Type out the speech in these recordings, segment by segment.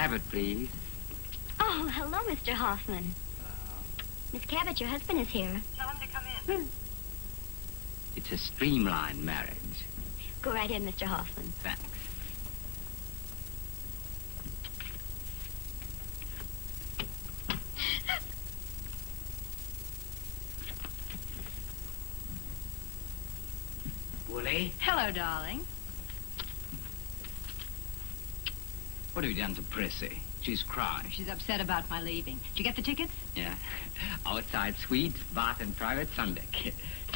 Cabot, please. Oh, hello, Mr. Hoffman. Miss Cabot, your husband is here. Tell him to come in. It's a streamlined marriage. Go right in, Mr. Hoffman. Thanks. Willie, Hello, darling. what have you done to Prissy? She's crying. She's upset about my leaving. Did you get the tickets? Yeah. Outside suite, bath and private Sunday.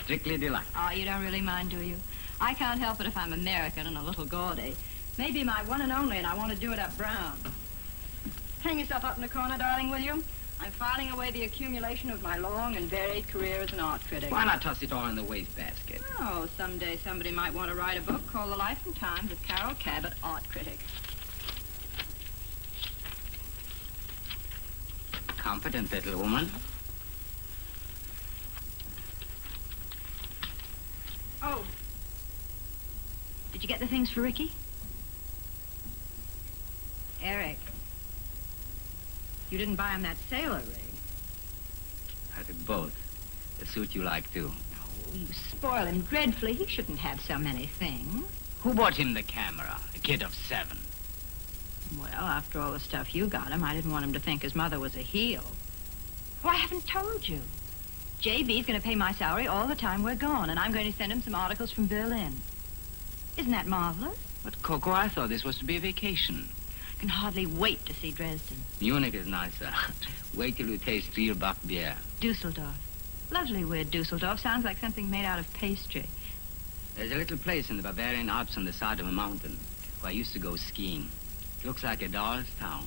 Strictly deluxe. Oh, you don't really mind, do you? I can't help it if I'm American and a little gaudy. Maybe my one and only, and I want to do it up brown. Hang yourself up in the corner, darling, will you? I'm filing away the accumulation of my long and varied career as an art critic. Why not toss it all in the wastebasket? Oh, someday somebody might want to write a book called The Life and Times of Carol Cabot, Art Critic. Competent little woman. Oh. Did you get the things for Ricky? Eric. You didn't buy him that sailor rig. I did both. The suit you like, too. Oh, you spoil him dreadfully. He shouldn't have so many things. Who bought him the camera? A kid of 7. Well, after all the stuff you got him, I didn't want him to think his mother was a heel. Oh, I haven't told you. JB's going to pay my salary all the time we're gone, and I'm going to send him some articles from Berlin. Isn't that marvelous? But, Coco, I thought this was to be a vacation. I can hardly wait to see Dresden. Munich is nicer. Wait till you taste real Bach beer. Dusseldorf. Lovely word, Dusseldorf. Sounds like something made out of pastry. There's a little place in the Bavarian Alps on the side of a mountain where I used to go skiing. It looks like a doll's town.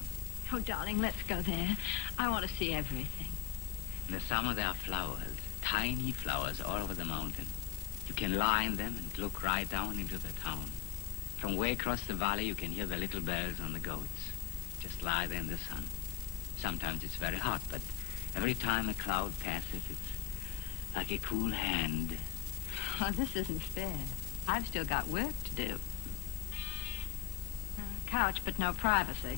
Oh, darling, let's go there. I want to see everything. In the summer there are flowers, tiny flowers all over the mountain. You can lie in them and look right down into the town. From way across the valley you can hear the little bells on the goats. Just lie there in the sun. Sometimes it's very hot, but every time a cloud passes, it's like a cool hand. Oh, this isn't fair. I've still got work to do. Couch, but no privacy.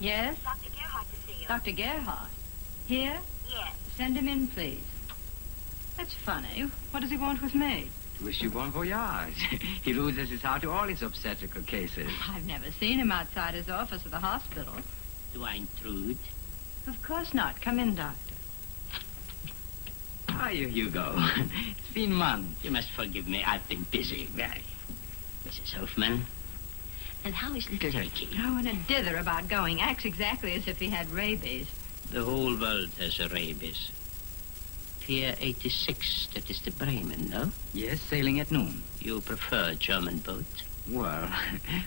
Yes? Dr. Gerhardt to see you. Dr. Gerhardt? Here? Yes. Send him in, please. That's funny. What does he want with me? To wish you bon voyage. He loses his heart to all his obstetrical cases. I've never seen him outside his office at the hospital. Do I intrude? Of course not. Come in, Doctor. How are you, Hugo? It's been months. You must forgive me. I've been busy, very. Mrs. Hoffman. And how is little Ricky? Oh, and a dither about going. Acts exactly as if he had rabies. The whole world has a rabies. Pier 86, that is the Bremen, no? Yes, sailing at noon. You prefer a German boat? Well,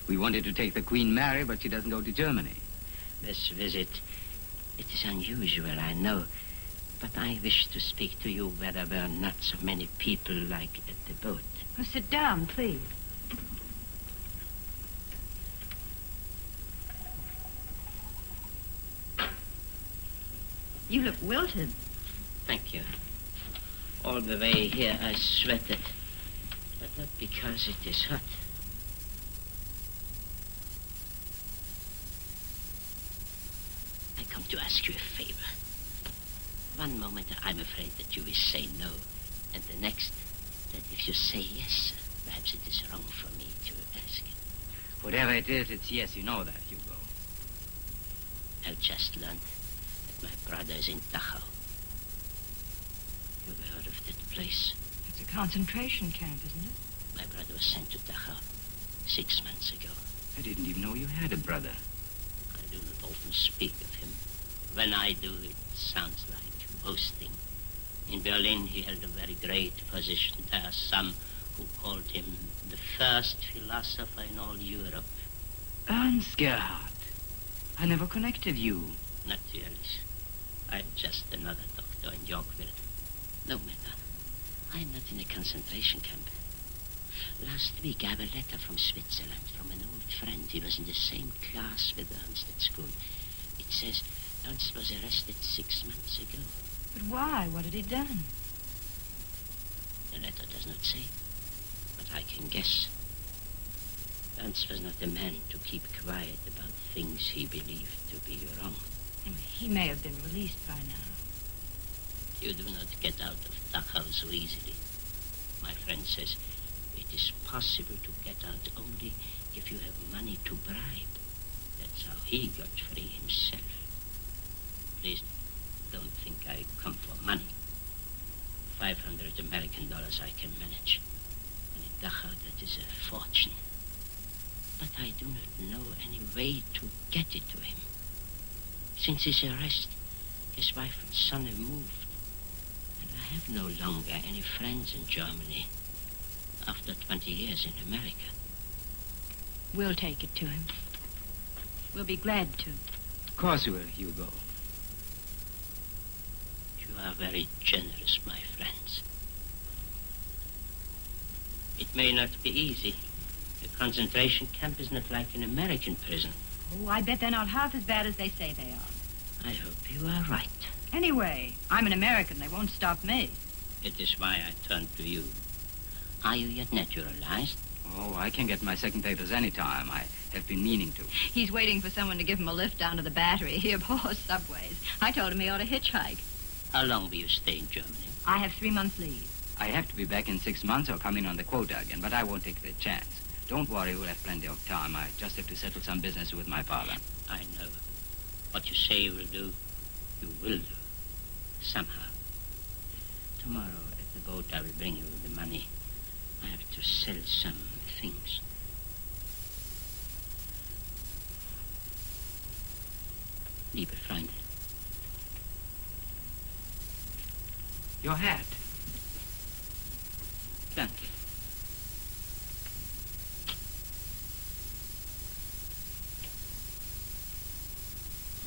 we wanted to take the Queen Mary, but she doesn't go to Germany. This visit, it is unusual, I know. But I wish to speak to you where there were not so many people like at the boat. Oh, sit down, please. You look wilted. Thank you. All the way here I sweated. But not because it is hot. I come to ask you a favor. One moment I'm afraid that you will say no. And the next, that if you say yes, perhaps it is wrong for me to ask. Whatever it is, it's yes, you know that, Hugo. I've just learned that my brother is in Dachau. You've heard of that place? It's a concentration camp, isn't it? My brother was sent to Dachau 6 months ago. I didn't even know you had a brother. I do not often speak of him. When I do, it sounds like boasting. In Berlin, he held a very great position. There are some who called him the first philosopher in all Europe. Ernst Gerhardt. I never connected you. Not really. I'm just another doctor in Yorkville. No matter. I'm not in a concentration camp. Last week, I have a letter from Switzerland from an old friend. He was in the same class with Ernst at school. It says Ernst was arrested 6 months ago. But why? What had he done? The letter does not say, but I can guess. Franz was not a man to keep quiet about things he believed to be wrong. He may have been released by now. You do not get out of Dachau so easily. My friend says it is possible to get out only if you have money to bribe. That's how he got free himself. Please don't think I come for money. 500 American dollars I can manage. And in Dachau, that is a fortune. But I do not know any way to get it to him. Since his arrest, his wife and son have moved. And I have no longer any friends in Germany after 20 years in America. We'll take it to him. We'll be glad to. Of course you will, Hugo. You are very generous, my friends. It may not be easy. The concentration camp is not like an American prison. Oh, I bet they're not half as bad as they say they are. I hope you are right. Anyway, I'm an American. They won't stop me. It is why I turned to you. Are you yet naturalized? Oh, I can get my second papers anytime. I have been meaning to. He's waiting for someone to give him a lift down to the battery. He abhors subways. I told him he ought to hitchhike. How long will you stay in Germany? I have 3 months leave. I have to be back in 6 months or come in on the quota again, but I won't take the chance. Don't worry, we'll have plenty of time. I just have to settle some business with my father. I know. What you say you will do, you will do. Somehow. Tomorrow at the boat I will bring you the money. I have to sell some things. Liebe Freunde. Your hat. Danke.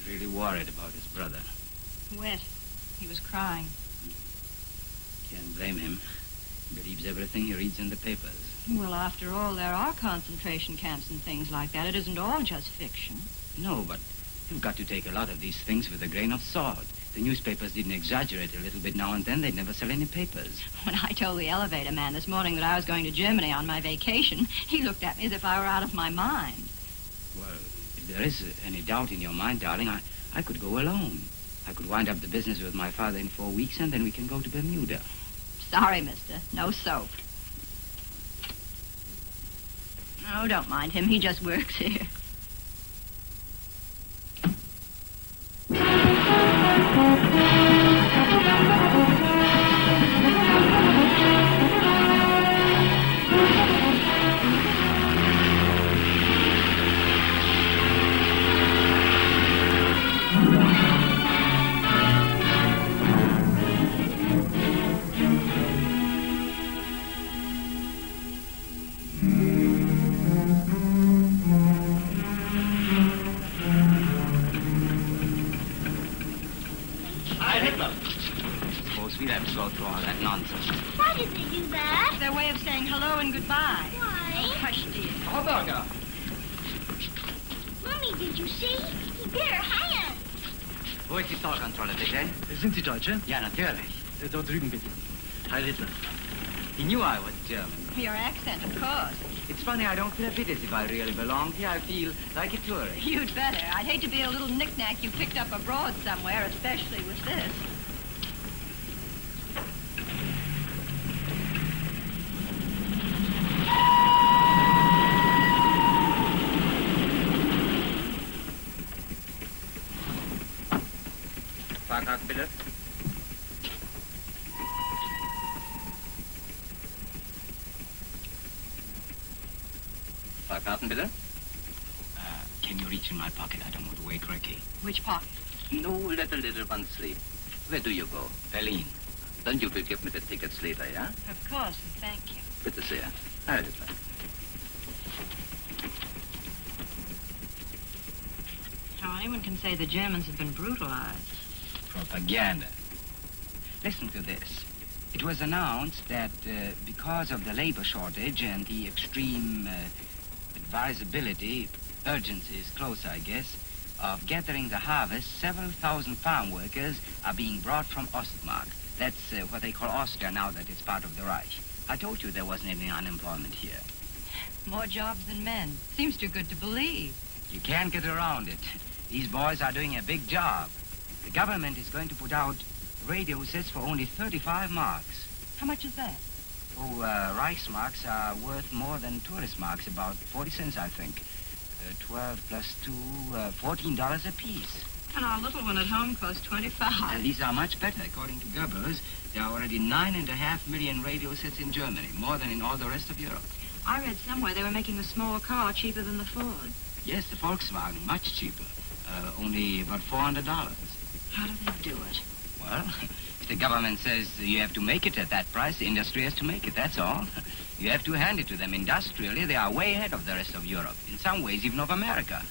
Really worried about his brother. Wet. He was crying. Can't blame him. He believes everything he reads in the papers. Well, after all, there are concentration camps and things like that. It isn't all just fiction. No, but you've got to take a lot of these things with a grain of salt. The newspapers didn't exaggerate a little bit now and then. They'd never sell any papers. When I told the elevator man this morning that I was going to Germany on my vacation, he looked at me as if I were out of my mind. Well, if there is any doubt in your mind, darling, I could go alone. I could wind up the business with my father in 4 weeks, and then we can go to Bermuda. Sorry, mister. No soap. Oh, don't mind him. He just works here. Suppose we'd have to go through all that nonsense. Why did they do that? It's their way of saying hello and goodbye. Why? Hush, dear. Hamburger! Mommy, did you see? He bit her hand. Wo ist die Zollkontrolle, bitte? Sind Sie Deutsche? Ja, natürlich. Dort drüben bitte. Heil Hitler. He knew I was German. Your accent, of course. It's funny, I don't feel a bit as if I really belonged here. I feel like a tourist. You'd better. I'd hate to be a little knick-knack you picked up abroad somewhere, especially with this. Fahrkarte, bitte. Fahrkarten, bitte. Can you reach in my pocket? I don't want to wake Ricky. Which pocket? No, let the little one sleep. Where do you go? Berlin. Then you will give me the tickets later, yeah? Of course, and thank you. Bitte sehr. Heil Hitler. How anyone can say the Germans have been brutalized. Propaganda. Listen to this. It was announced that because of the labor shortage and the extreme advisability, urgency is close, I guess, of gathering the harvest, several thousand farm workers are being brought from Ostmark. That's what they call Austria now that it's part of the Reich. I told you there wasn't any unemployment here. More jobs than men. Seems too good to believe. You can't get around it. These boys are doing a big job. The government is going to put out radio sets for only 35 marks. How much is that? Oh, Reichsmarks are worth more than tourist marks, about 40 cents, I think. 12 plus 2, $14 apiece. And our little one at home costs 25. These are much better. According to Goebbels, there are already 9.5 million radio sets in Germany, more than in all the rest of Europe. I read somewhere they were making a small car cheaper than the Ford. Yes, the Volkswagen, much cheaper. Only about $400. How do they do it? Well, if the government says you have to make it at that price, the industry has to make it, that's all. You have to hand it to them. Industrially, they are way ahead of the rest of Europe. In some ways, even of America.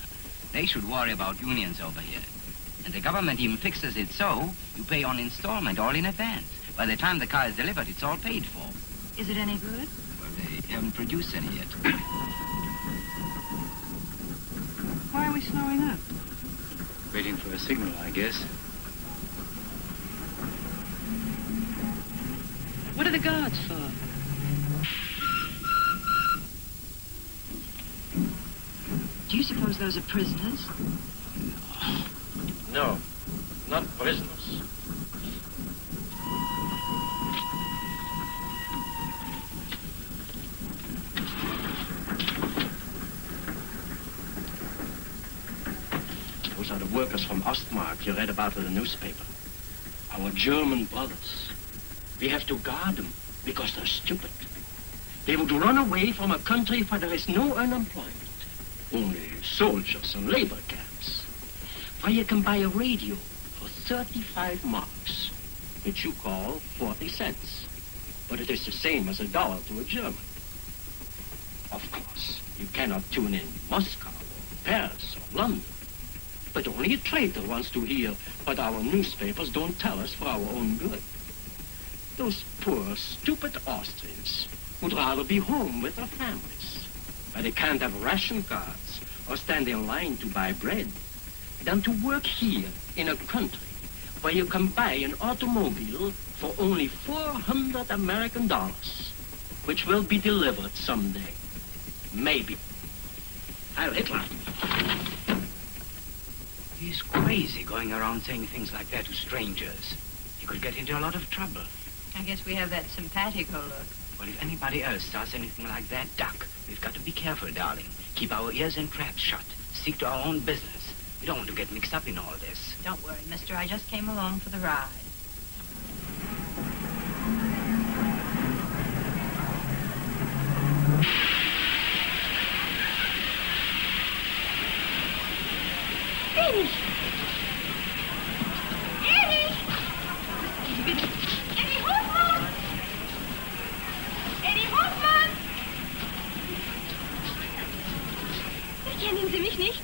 They should worry about unions over here. And the government even fixes it so you pay on installment all in advance. By the time the car is delivered, it's all paid for. Is it any good? Well, they haven't produced any yet. Why are we slowing up? Waiting for a signal, I guess. What are the guards for? Do you suppose those are prisoners? No, not prisoners. Those are the workers from Ostmark you read about in the newspaper. Our German brothers. We have to guard them because they're stupid. They would run away from a country where there is no unemployment. Only soldiers and labor camps. Where you can buy a radio for 35 marks, which you call 40 cents. But it is the same as $1 to a German. Of course, you cannot tune in Moscow or Paris or London. But only a traitor wants to hear what our newspapers don't tell us for our own good. Those poor, stupid Austrians would rather be home with their families, where they can't have ration cards or stand in line to buy bread, than to work here in a country where you can buy an automobile for only $400 American, which will be delivered someday. Maybe. Heil Hitler. He's crazy going around saying things like that to strangers. He could get into a lot of trouble. I guess we have that simpatico look. Well, if anybody else starts anything like that, duck. We've got to be careful, darling. Keep our ears and traps shut. Stick to our own business. We don't want to get mixed up in all this. Don't worry, mister. I just came along for the ride. Erich! Erich! Eddie Hoffmann! Eddie Hoffmann! Erkennen Sie mich nicht?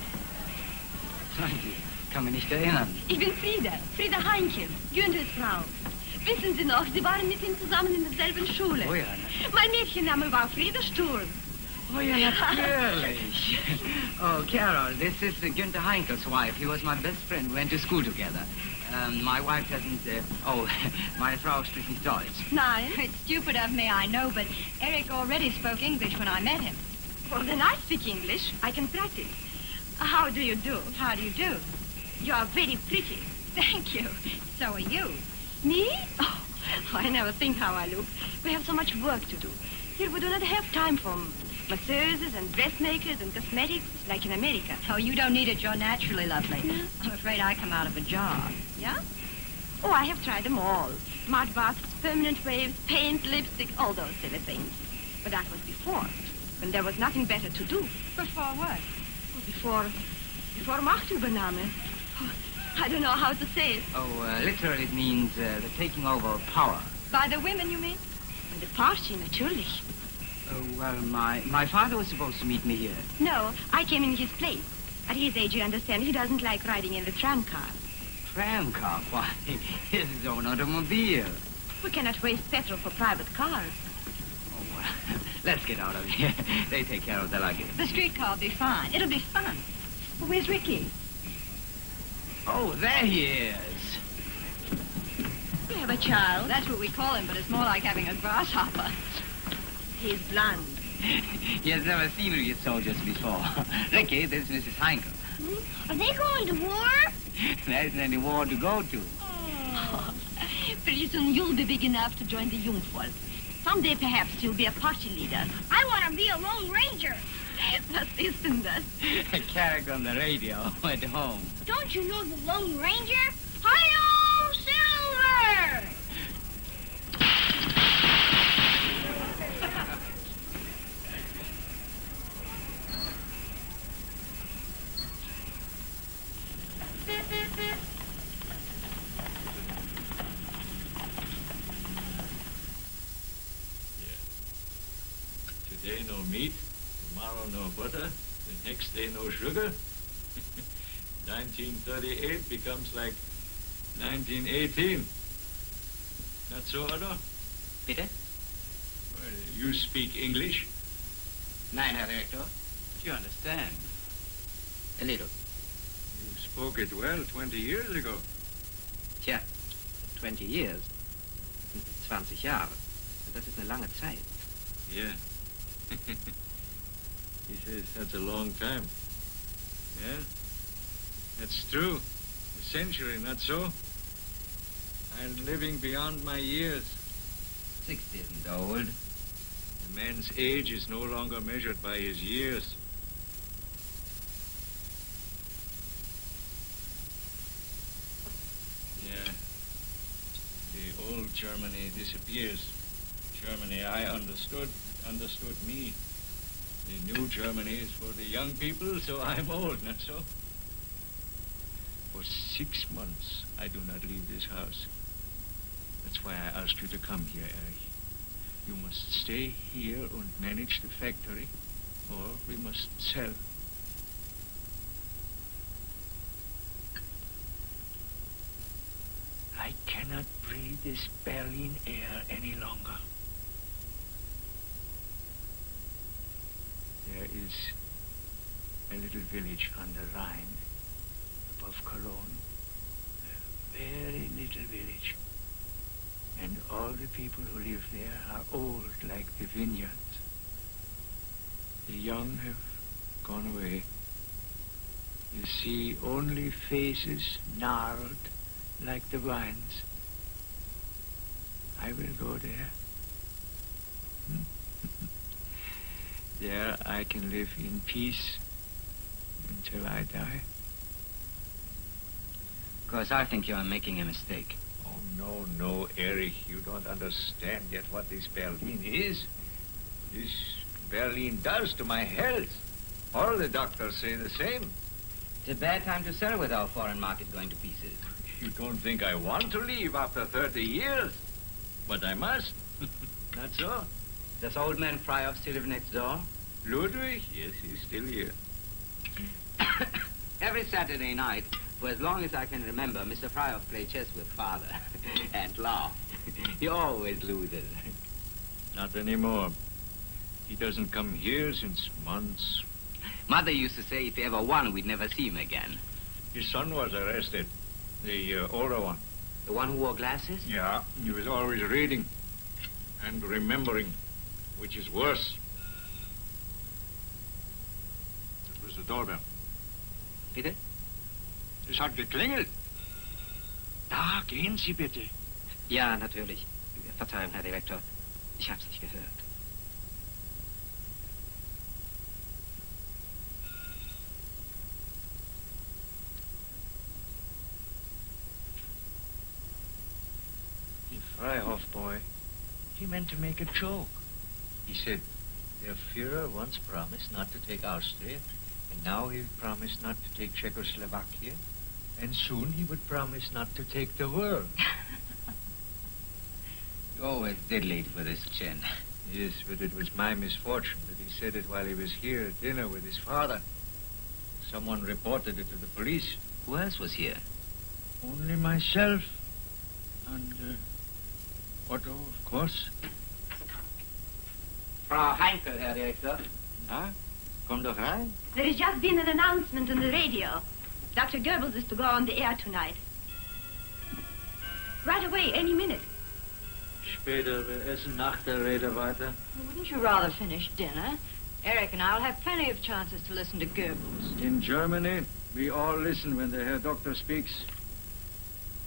Ich kann mich nicht erinnern. Ich bin Frieda. Frieda Heinchen. Güntels Frau. Wissen Sie noch, Sie waren mit ihm zusammen in derselben Schule. Oh ja, Mein Mädchenname war Frieda Sturm. Oh ja, natürlich. Oh, Carol, this is Günther Heinkel's wife. He was my best friend. We went to school together. My wife doesn't, meine Frau spricht nicht Deutsch. Nein. It's stupid of me, I know, but Eric already spoke English when I met him. Well, then I speak English. I can practice. How do you do? How do you do? You are very pretty. Thank you. So are you. Me? Oh, I never think how I look. We have so much work to do. Here we do not have time for masseuses and dressmakers and cosmetics like in America. Oh, you don't need it. You're naturally lovely. I'm afraid I come out of a job. Yeah? Oh, I have tried them all. Mud baths, permanent waves, paint, lipstick, all those silly things. But that was before, when there was nothing better to do. Before what? Before Machtübernahme. Oh, I don't know how to say it. Oh, literally it means the taking over of power. By the women, you mean? And the party, natürlich. Oh, well, my father was supposed to meet me here. No, I came in his place. At his age, you understand, he doesn't like riding in the tram car. Tram car? Why, he has his own automobile. We cannot waste petrol for private cars. Oh, well, let's get out of here. They take care of the luggage. The streetcar will be fine. It'll be fun. Well, where's Ricky? Oh, there he is. We have a child. That's what we call him, but it's more like having a grasshopper. He's blonde, He has never seen you soldiers before. Ricky, this is Mrs. Heinkel. Are they going to war? There isn't any war to go to. Oh. Pretty soon you'll be big enough to join the Jungvolk. Someday perhaps you'll be a party leader. I want to be a Lone Ranger. Was ist denn das? A character on the radio at home. Don't you know the Lone Ranger? Hi-yo, Silver! Today no meat, tomorrow no butter, the next day no sugar. 1938 becomes like 1918. Not so, Otto? Bitte? Well, you speak English? Nein, Herr Direktor. Do you understand? A little. You spoke it well 20 years ago. Tja, 20 years. 20 Jahre. Das ist eine lange Zeit. Yeah. He says that's a long time. Yeah? That's true. A century, not so? I'm living beyond my years. 60 isn't old. A man's age is no longer measured by his years. Yeah. The old Germany disappears. Germany I understood me. The new Germany is for the young people, so I'm old, not so? For 6 months, I do not leave this house. That's why I asked you to come here, Erich. You must stay here and manage the factory, or we must sell. I cannot breathe this Berlin air any longer. There is a little village on the Rhine, above Cologne. A very little village. And all the people who live there are old, like the vineyards. The young have gone away. You see only faces gnarled, like the vines. I will go there. There I can live in peace until I die. Of course, I think you're making a mistake. Oh, no, Erich. You don't understand yet what this Berlin is. This Berlin does to my health. All the doctors say the same. It's a bad time to sell with our foreign market going to pieces. You don't think I want to leave after 30 years? But I must. Not so. Does old man Fryhoff still live next door? Ludwig? Yes, he's still here. Every Saturday night, for as long as I can remember, Mr. Fryhoff played chess with Father and laughed. He always loses. Not anymore. He doesn't come here since months. Mother used to say if he ever won, we'd never see him again. His son was arrested. The older one. The one who wore glasses? Yeah, he was always reading and remembering, which is worse. It was the doorbell. Bitte? Es hat geklingelt. Da, gehen Sie bitte. Ja, natürlich. Verzeihung, Herr Direktor. Ich hab's nicht gehört. The Freihof boy, he meant to make a joke. He said, their Führer once promised not to take Austria, and now he promised not to take Czechoslovakia, and soon he would promise not to take the world. You always diddly with his chin. Yes, but it was my misfortune that he said it while he was here at dinner with his father. Someone reported it to the police. Who else was here? Only myself. And Otto, of course. Frau Heinkel, Herr Direktor. Na, komm doch rein. There has just been an announcement on the radio. Dr. Goebbels is to go on the air tonight. Right away, any minute. später. Wir essen nach der Rede weiter. Wouldn't you rather finish dinner? Eric and I will have plenty of chances to listen to Goebbels. In Germany, we all listen when the Herr Doctor speaks.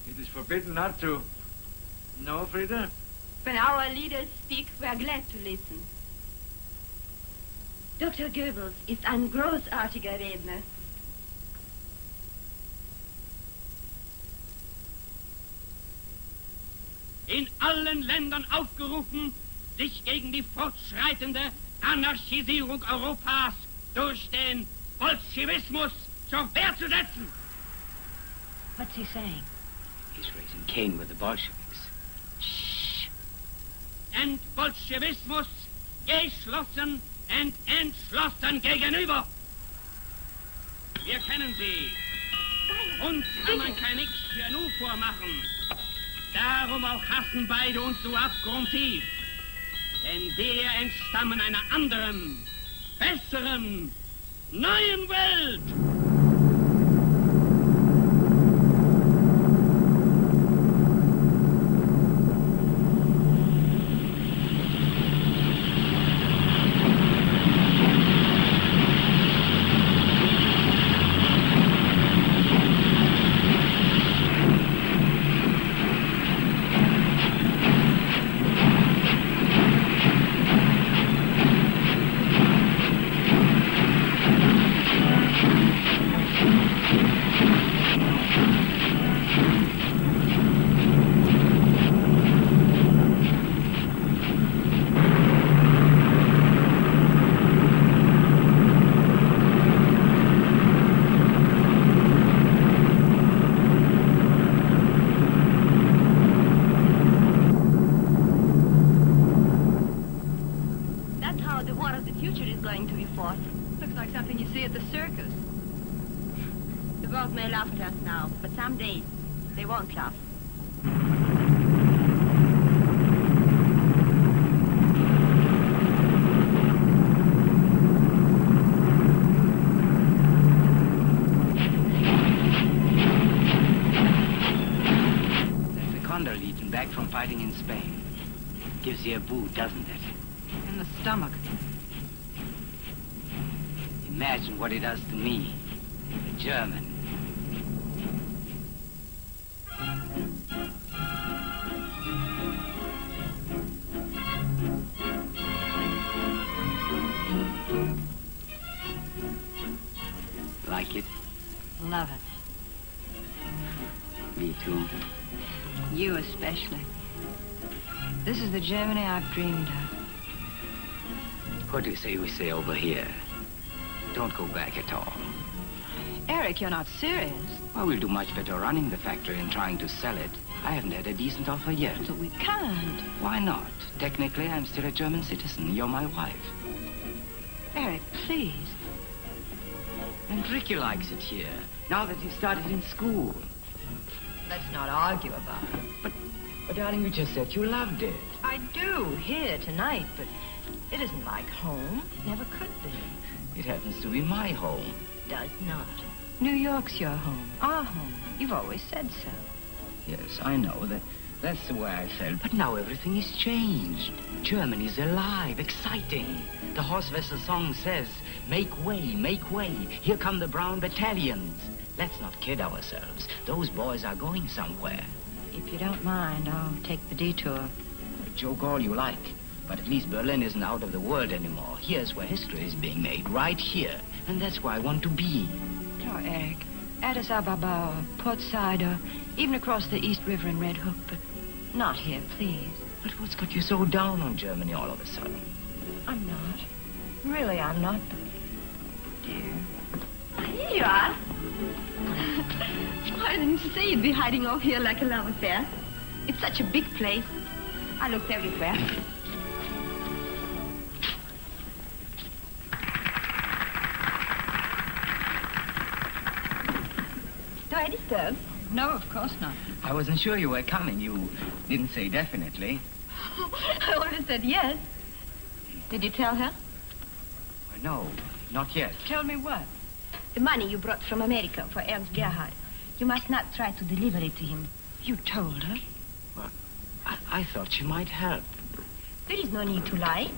It is forbidden not to. No, Frieda? When our leaders speak, we are glad to listen. Dr. Goebbels ist ein großartiger Redner. In allen Ländern aufgerufen, sich gegen die fortschreitende Anarchisierung Europas durch den Bolschewismus zur Wehr zu setzen. What's he saying? He's raising Cain with the Bolsheviks. Shh. And Bolschewismus geschlossen und entschlossen gegenüber. Wir kennen sie. Uns kann man kein Nix für nu vormachen. Darum auch hassen beide uns so abgrundtief. Denn wir entstammen einer anderen, besseren, neuen Welt. May laugh at us now, but someday they won't laugh. There's the Condor Legion back from fighting in Spain. Gives you a boo, doesn't it? In the stomach. Imagine what it does to me, a German. Like it? Love it. Me too. You especially. This is the Germany I've dreamed of. What do you say we stay over here? Don't go back at all. Eric, you're not serious. Well, we'll do much better running the factory and trying to sell it. I haven't had a decent offer yet. But we can't. Why not? Technically, I'm still a German citizen. You're my wife. Eric, please. And Ricky likes it here, now that he started in school. Let's not argue about it. But darling, you just said you loved it. I do, here, tonight, but it isn't like home. Never could be. It happens to be my home. Does not. New York's your home, our home. You've always said so. Yes, I know that. That's the way I felt. But now everything is changed. Germany's alive, exciting. The horse vessel song says, make way, here come the brown battalions. Let's not kid ourselves. Those boys are going somewhere. If you don't mind, I'll take the detour. Joke all you like, but at least Berlin isn't out of the world anymore. Here's where history is being made, right here. And that's where I want to be. Oh, Eric, Addis Ababa or Port Said or even across the East River in Red Hook, but not here, please. But what's got you so down on Germany all of a sudden? I'm not. Really, I'm not, but... Dear. Here you are. I didn't say you'd be hiding off here like a love affair. It's such a big place. I looked everywhere. Do I disturb? No, of course not. I wasn't sure you were coming. You didn't say definitely. I only said yes. Did you tell her? No, not yet. Tell me what? The money you brought from America for Ernst Gerhard. You must not try to deliver it to him. You told her? Well, I thought she might help. There is no need to lie.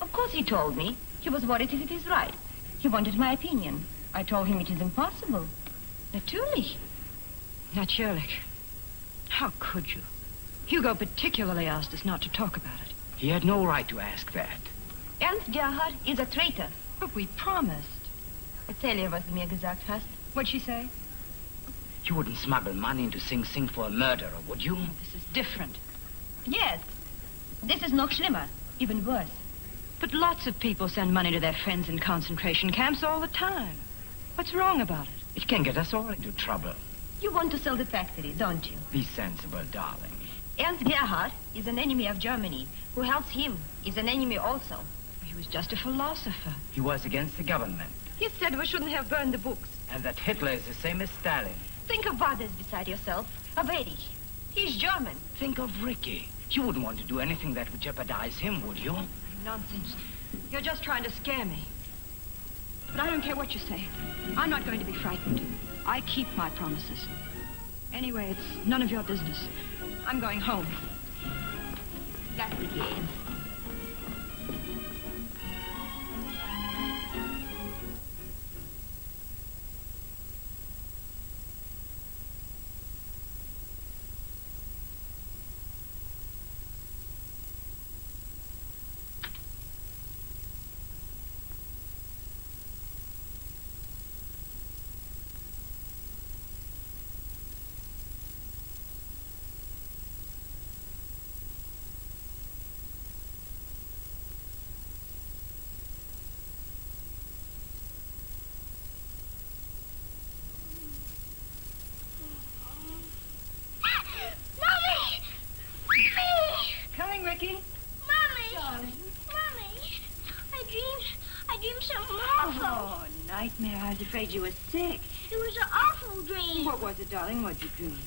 Of course he told me. He was worried if it is right. He wanted my opinion. I told him it is impossible. Natürlich. Natürlich. How could you? Hugo particularly asked us not to talk about it. He had no right to ask that. Ernst Gerhard is a traitor. But we promised. Erzähl ihr, was du mir gesagt hast. What'd she say? You wouldn't smuggle money into Sing Sing for a murderer, would you? This is different. Yes. This is noch schlimmer. Even worse. But lots of people send money to their friends in concentration camps all the time. What's wrong about it? It can get us all into trouble. You want to sell the factory, don't you? Be sensible, darling. Ernst Gerhard is an enemy of Germany. Who helps him is an enemy also. He was just a philosopher. He was against the government. He said we shouldn't have burned the books. And that Hitler is the same as Stalin. Think of others beside yourself. Of Erich. He's German. Think of Ricky. You wouldn't want to do anything that would jeopardize him, would you? Nonsense. You're just trying to scare me. But I don't care what you say. I'm not going to be frightened. I keep my promises. Anyway, it's none of your business. I'm going home. That's the game. Coming, Ricky. Mommy! Darling. Mommy! I dreamed something awful. Oh, nightmare. I was afraid you were sick. It was an awful dream. What was it, darling? What'd you dream?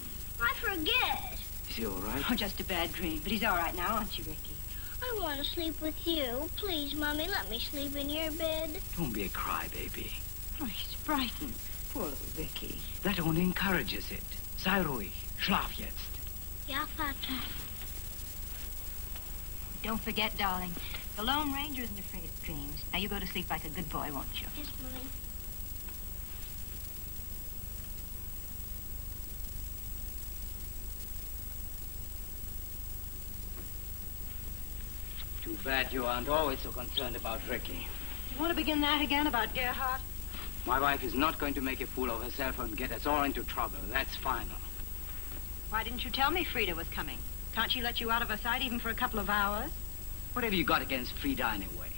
I forget. Is he all right? Oh, just a bad dream. But he's all right now, aren't you, Ricky? I want to sleep with you. Please, Mommy, let me sleep in your bed. Don't be a crybaby. Oh, he's frightened. Poor little Ricky. That only encourages it. Sei ruhig. Schlaf jetzt. Ja, Vater. Don't forget, darling, the Lone Ranger isn't afraid of dreams. Now you go to sleep like a good boy, won't you? Yes, Mommy. Too bad you aren't always so concerned about Ricky. You want to begin that again about Gerhard? My wife is not going to make a fool of herself and get us all into trouble. That's final. Why didn't you tell me Frida was coming? Can't she let you out of her sight even for a couple of hours? What have you got against Frida anyway?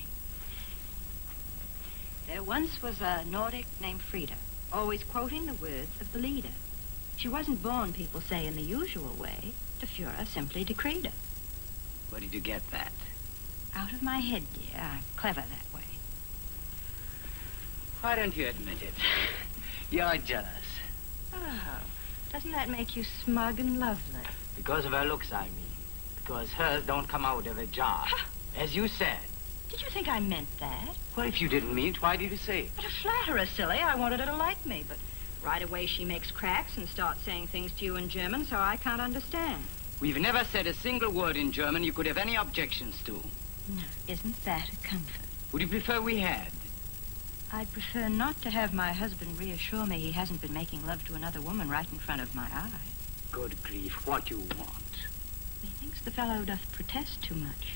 There once was a Nordic named Frida, always quoting the words of the leader. She wasn't born, people say, in the usual way. The Fuhrer simply decreed her. Where did you get that? Out of my head, dear. I'm clever that way. Why don't you admit it? You're jealous. Oh, doesn't that make you smug and lovely? Because of her looks, I mean. Because hers don't come out of a jar. As you said. Did you think I meant that? Well, if you didn't mean it, why did you say it? But to flatter her, silly. I wanted her to like me, but right away she makes cracks and starts saying things to you in German, so I can't understand. We've never said a single word in German you could have any objections to. No, isn't that a comfort? Would you prefer we had? I'd prefer not to have my husband reassure me he hasn't been making love to another woman right in front of my eyes. Good grief, what you want? Methinks the fellow doth protest too much.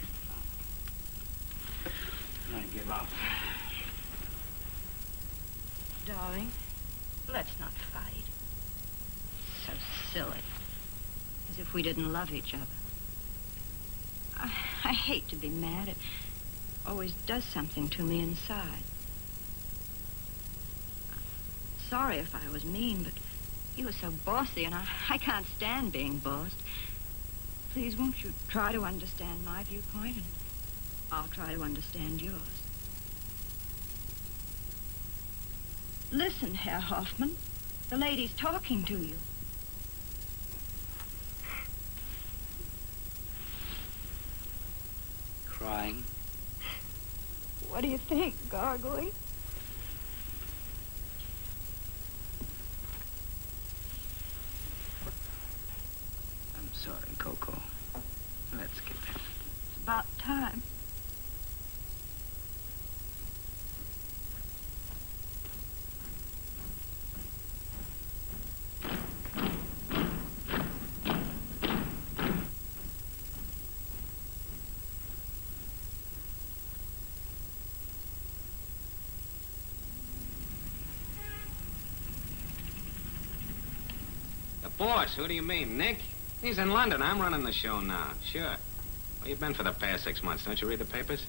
I give up. Darling, let's not fight. So silly. As if we didn't love each other. I hate to be mad. It always does something to me inside. Sorry if I was mean, but you were so bossy, and I can't stand being bossed. Please, won't you try to understand my viewpoint, and I'll try to understand yours. Listen, Herr Hoffman. The lady's talking to you. Crying? What do you think, Gargoyle? I'm sorry, Coco. about time. Boss, who do you mean, Nick? He's in London. I'm running the show now. Sure. Where you been for the past 6 months? Don't you read the papers?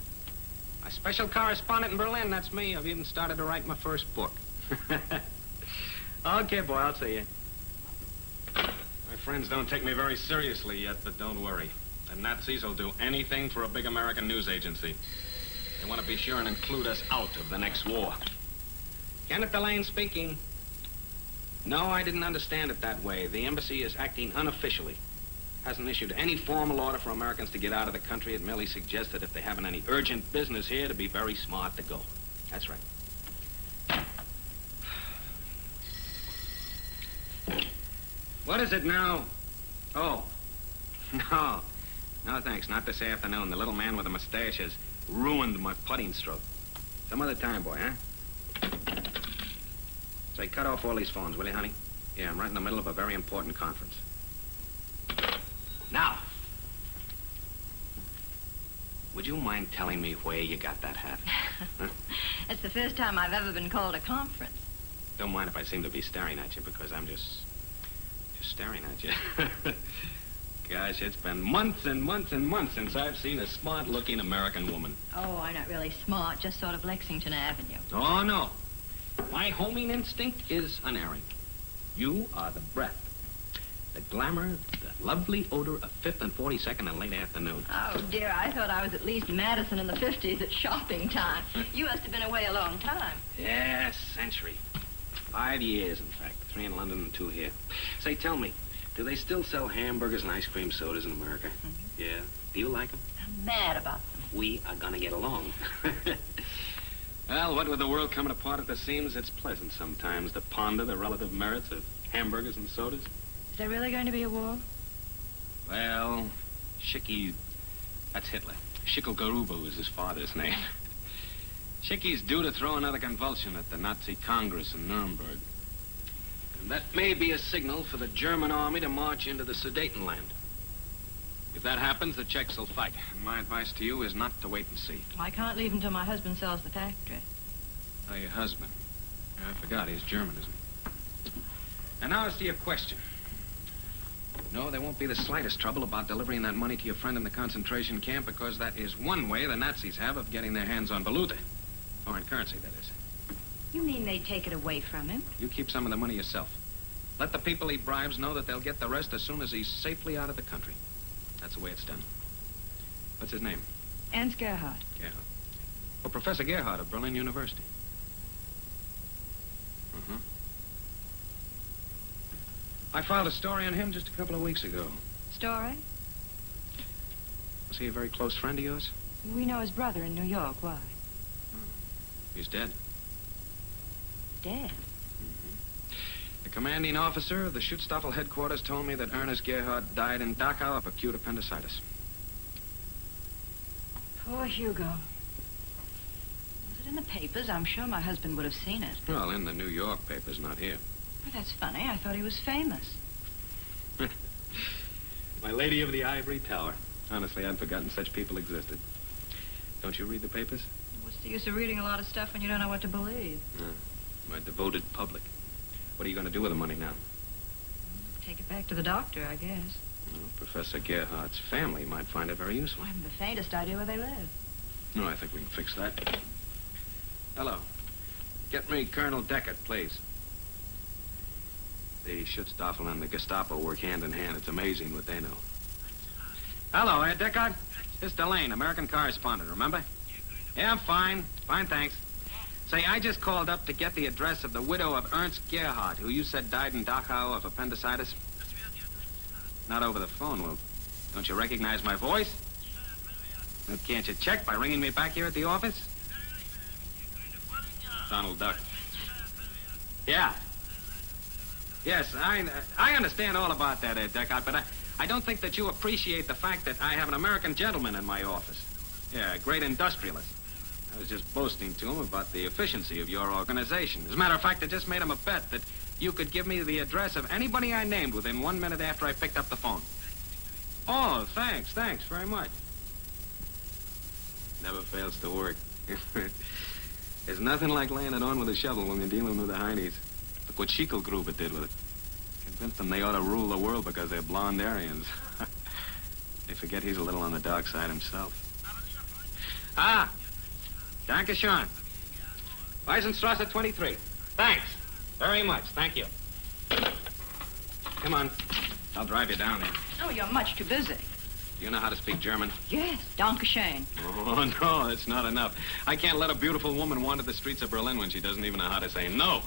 My special correspondent in Berlin, that's me. I've even started to write my first book. Okay, boy, I'll see you. My friends don't take me very seriously yet, but don't worry. The Nazis will do anything for a big American news agency. They want to be sure and include us out of the next war. Kenneth Delane speaking. No, I didn't understand it that way. The embassy is acting unofficially. Hasn't issued any formal order for Americans to get out of the country. It merely suggests that if they haven't any urgent business here, to be very smart to go. That's right. What is it now? Oh. No. No, thanks. Not this afternoon. The little man with the mustache has ruined my putting stroke. Some other time, boy, huh? Say, cut off all these phones, will you, honey? Yeah, I'm right in the middle of a very important conference. Now, would you mind telling me where you got that hat? Huh? It's the first time I've ever been called a conference. Don't mind if I seem to be staring at you, because I'm just staring at you. Gosh, it's been months and months and months since I've seen a smart-looking American woman. Oh, I'm not really smart, just sort of Lexington Avenue. Oh, no. My homing instinct is unerring. You are the breath, the glamour, the lovely odor of 5th and 42nd and late afternoon. Oh, dear, I thought I was at least Madison in the 50s at shopping time. You must have been away a long time. Yes, century. 5 years, in fact. 3 in London and 2 here. Say, tell me, do they still sell hamburgers and ice cream sodas in America? Mm-hmm. Yeah. Do you like them? I'm mad about them. We are gonna get along. Well, what with the world coming apart at the seams, it's pleasant sometimes to ponder the relative merits of hamburgers and sodas. Is there really going to be a war? Well, that's Hitler. Schicklgerubo is his father's name. Schicky's due to throw another convulsion at the Nazi Congress in Nuremberg. And that may be a signal for the German army to march into the Sudetenland. If that happens, the Czechs will fight. And my advice to you is not to wait and see. I can't leave until my husband sells the factory. Oh, your husband. I forgot, he's German, isn't he? And now as to your question. No, there won't be the slightest trouble about delivering that money to your friend in the concentration camp, because that is one way the Nazis have of getting their hands on valuta. Foreign currency, that is. You mean they'd take it away from him? You keep some of the money yourself. Let the people he bribes know that they'll get the rest as soon as he's safely out of the country. That's the way it's done. What's his name? Ernst Gerhard. Gerhard. Oh, Professor Gerhard of Berlin University. Uh-huh. I filed a story on him just a couple of weeks ago. Story? Was he a very close friend of yours? We know his brother in New York. Why? He's dead. Dead? Mm-hmm. The commanding officer of the Schutzstaffel headquarters told me that Ernest Gerhard died in Dachau of acute appendicitis. Poor Hugo. Was it in the papers? I'm sure my husband would have seen it. Well, in the New York papers, not here. Well, that's funny. I thought he was famous. My Lady of the Ivory Tower. Honestly, I'd forgotten such people existed. Don't you read the papers? What's the use of reading a lot of stuff when you don't know what to believe? My devoted public. What are you going to do with the money now? Take it back to the doctor, I guess. Well, Professor Gerhard's family might find it very useful. I haven't the faintest idea where they live. No, I think we can fix that. Hello. Get me Colonel Deckert, please. The Schutzstaffel and the Gestapo work hand in hand. It's amazing what they know. Hello, Ed Deckard. It's Delane, American correspondent, remember? Yeah, I'm fine. Fine, thanks. Say, I just called up to get the address of the widow of Ernst Gerhard, who you said died in Dachau of appendicitis. Not over the phone. Well, don't you recognize my voice? Well, can't you check by ringing me back here at the office? Donald Duck. Yeah. Yes, I understand all about that, Ed Deckard, but I don't think that you appreciate the fact that I have an American gentleman in my office. Yeah, a great industrialist. I was just boasting to him about the efficiency of your organization. As a matter of fact, I just made him a bet that you could give me the address of anybody I named within 1 minute after I picked up the phone. Oh, thanks very much. Never fails to work. There's nothing like laying it on with a shovel when you're dealing with the heinies. Look what Schicklgruber did with it. Convinced them they ought to rule the world because they're blonde Aryans. They forget he's a little on the dark side himself. Ah! Danke schön. Weisenstrasse 23. Thanks. Very much. Thank you. Come on. I'll drive you down there. Oh, you're much too busy. You know how to speak German? Yes, danke schön. Oh, no, that's not enough. I can't let a beautiful woman wander the streets of Berlin when she doesn't even know how to say no.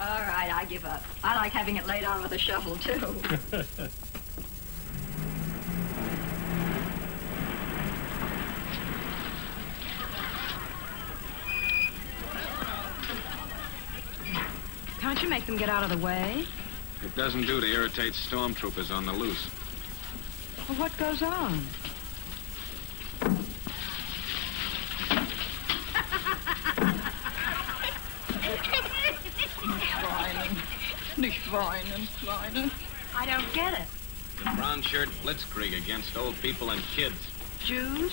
All right, I give up. I like having it laid on with a shovel, too. Can't you make them get out of the way? It doesn't do to irritate stormtroopers on the loose. Well, what goes on? Nicht weinen, Kleine. I don't get it. The brown shirt blitzkrieg against old people and kids. Jews?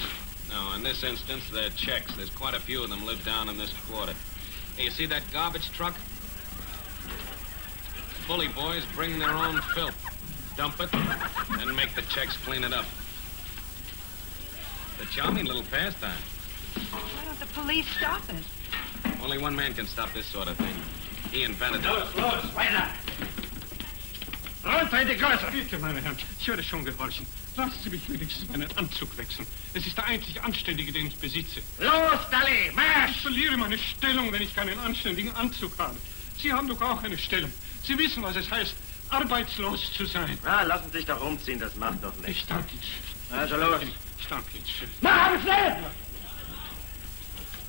No, in this instance, they're Czechs. There's quite a few of them live down in this quarter. Hey, you see that garbage truck? Bully boys bring their own filth, dump it, and make the Czechs clean it up. It's a charming little pastime. Why don't the police stop it? Only one man can stop this sort of thing. He invented it. Los, weiter! Runter in die Gasse! Bitte, meine Herren, ich werde schon gehorchen. Lassen Sie mich wenigstens meinen Anzug wechseln. Es ist der einzig Anständige, den ich besitze. Los, Dali, Marsch! Ich verliere meine Stellung, wenn ich keinen anständigen Anzug habe. Sie haben doch auch eine Stellung. Sie wissen, was es heißt, arbeitslos zu sein. Na, lassen Sie sich doch umziehen, das macht doch nichts. Ich danke Ihnen. Also los. Ich danke Ihnen. Mach schnell!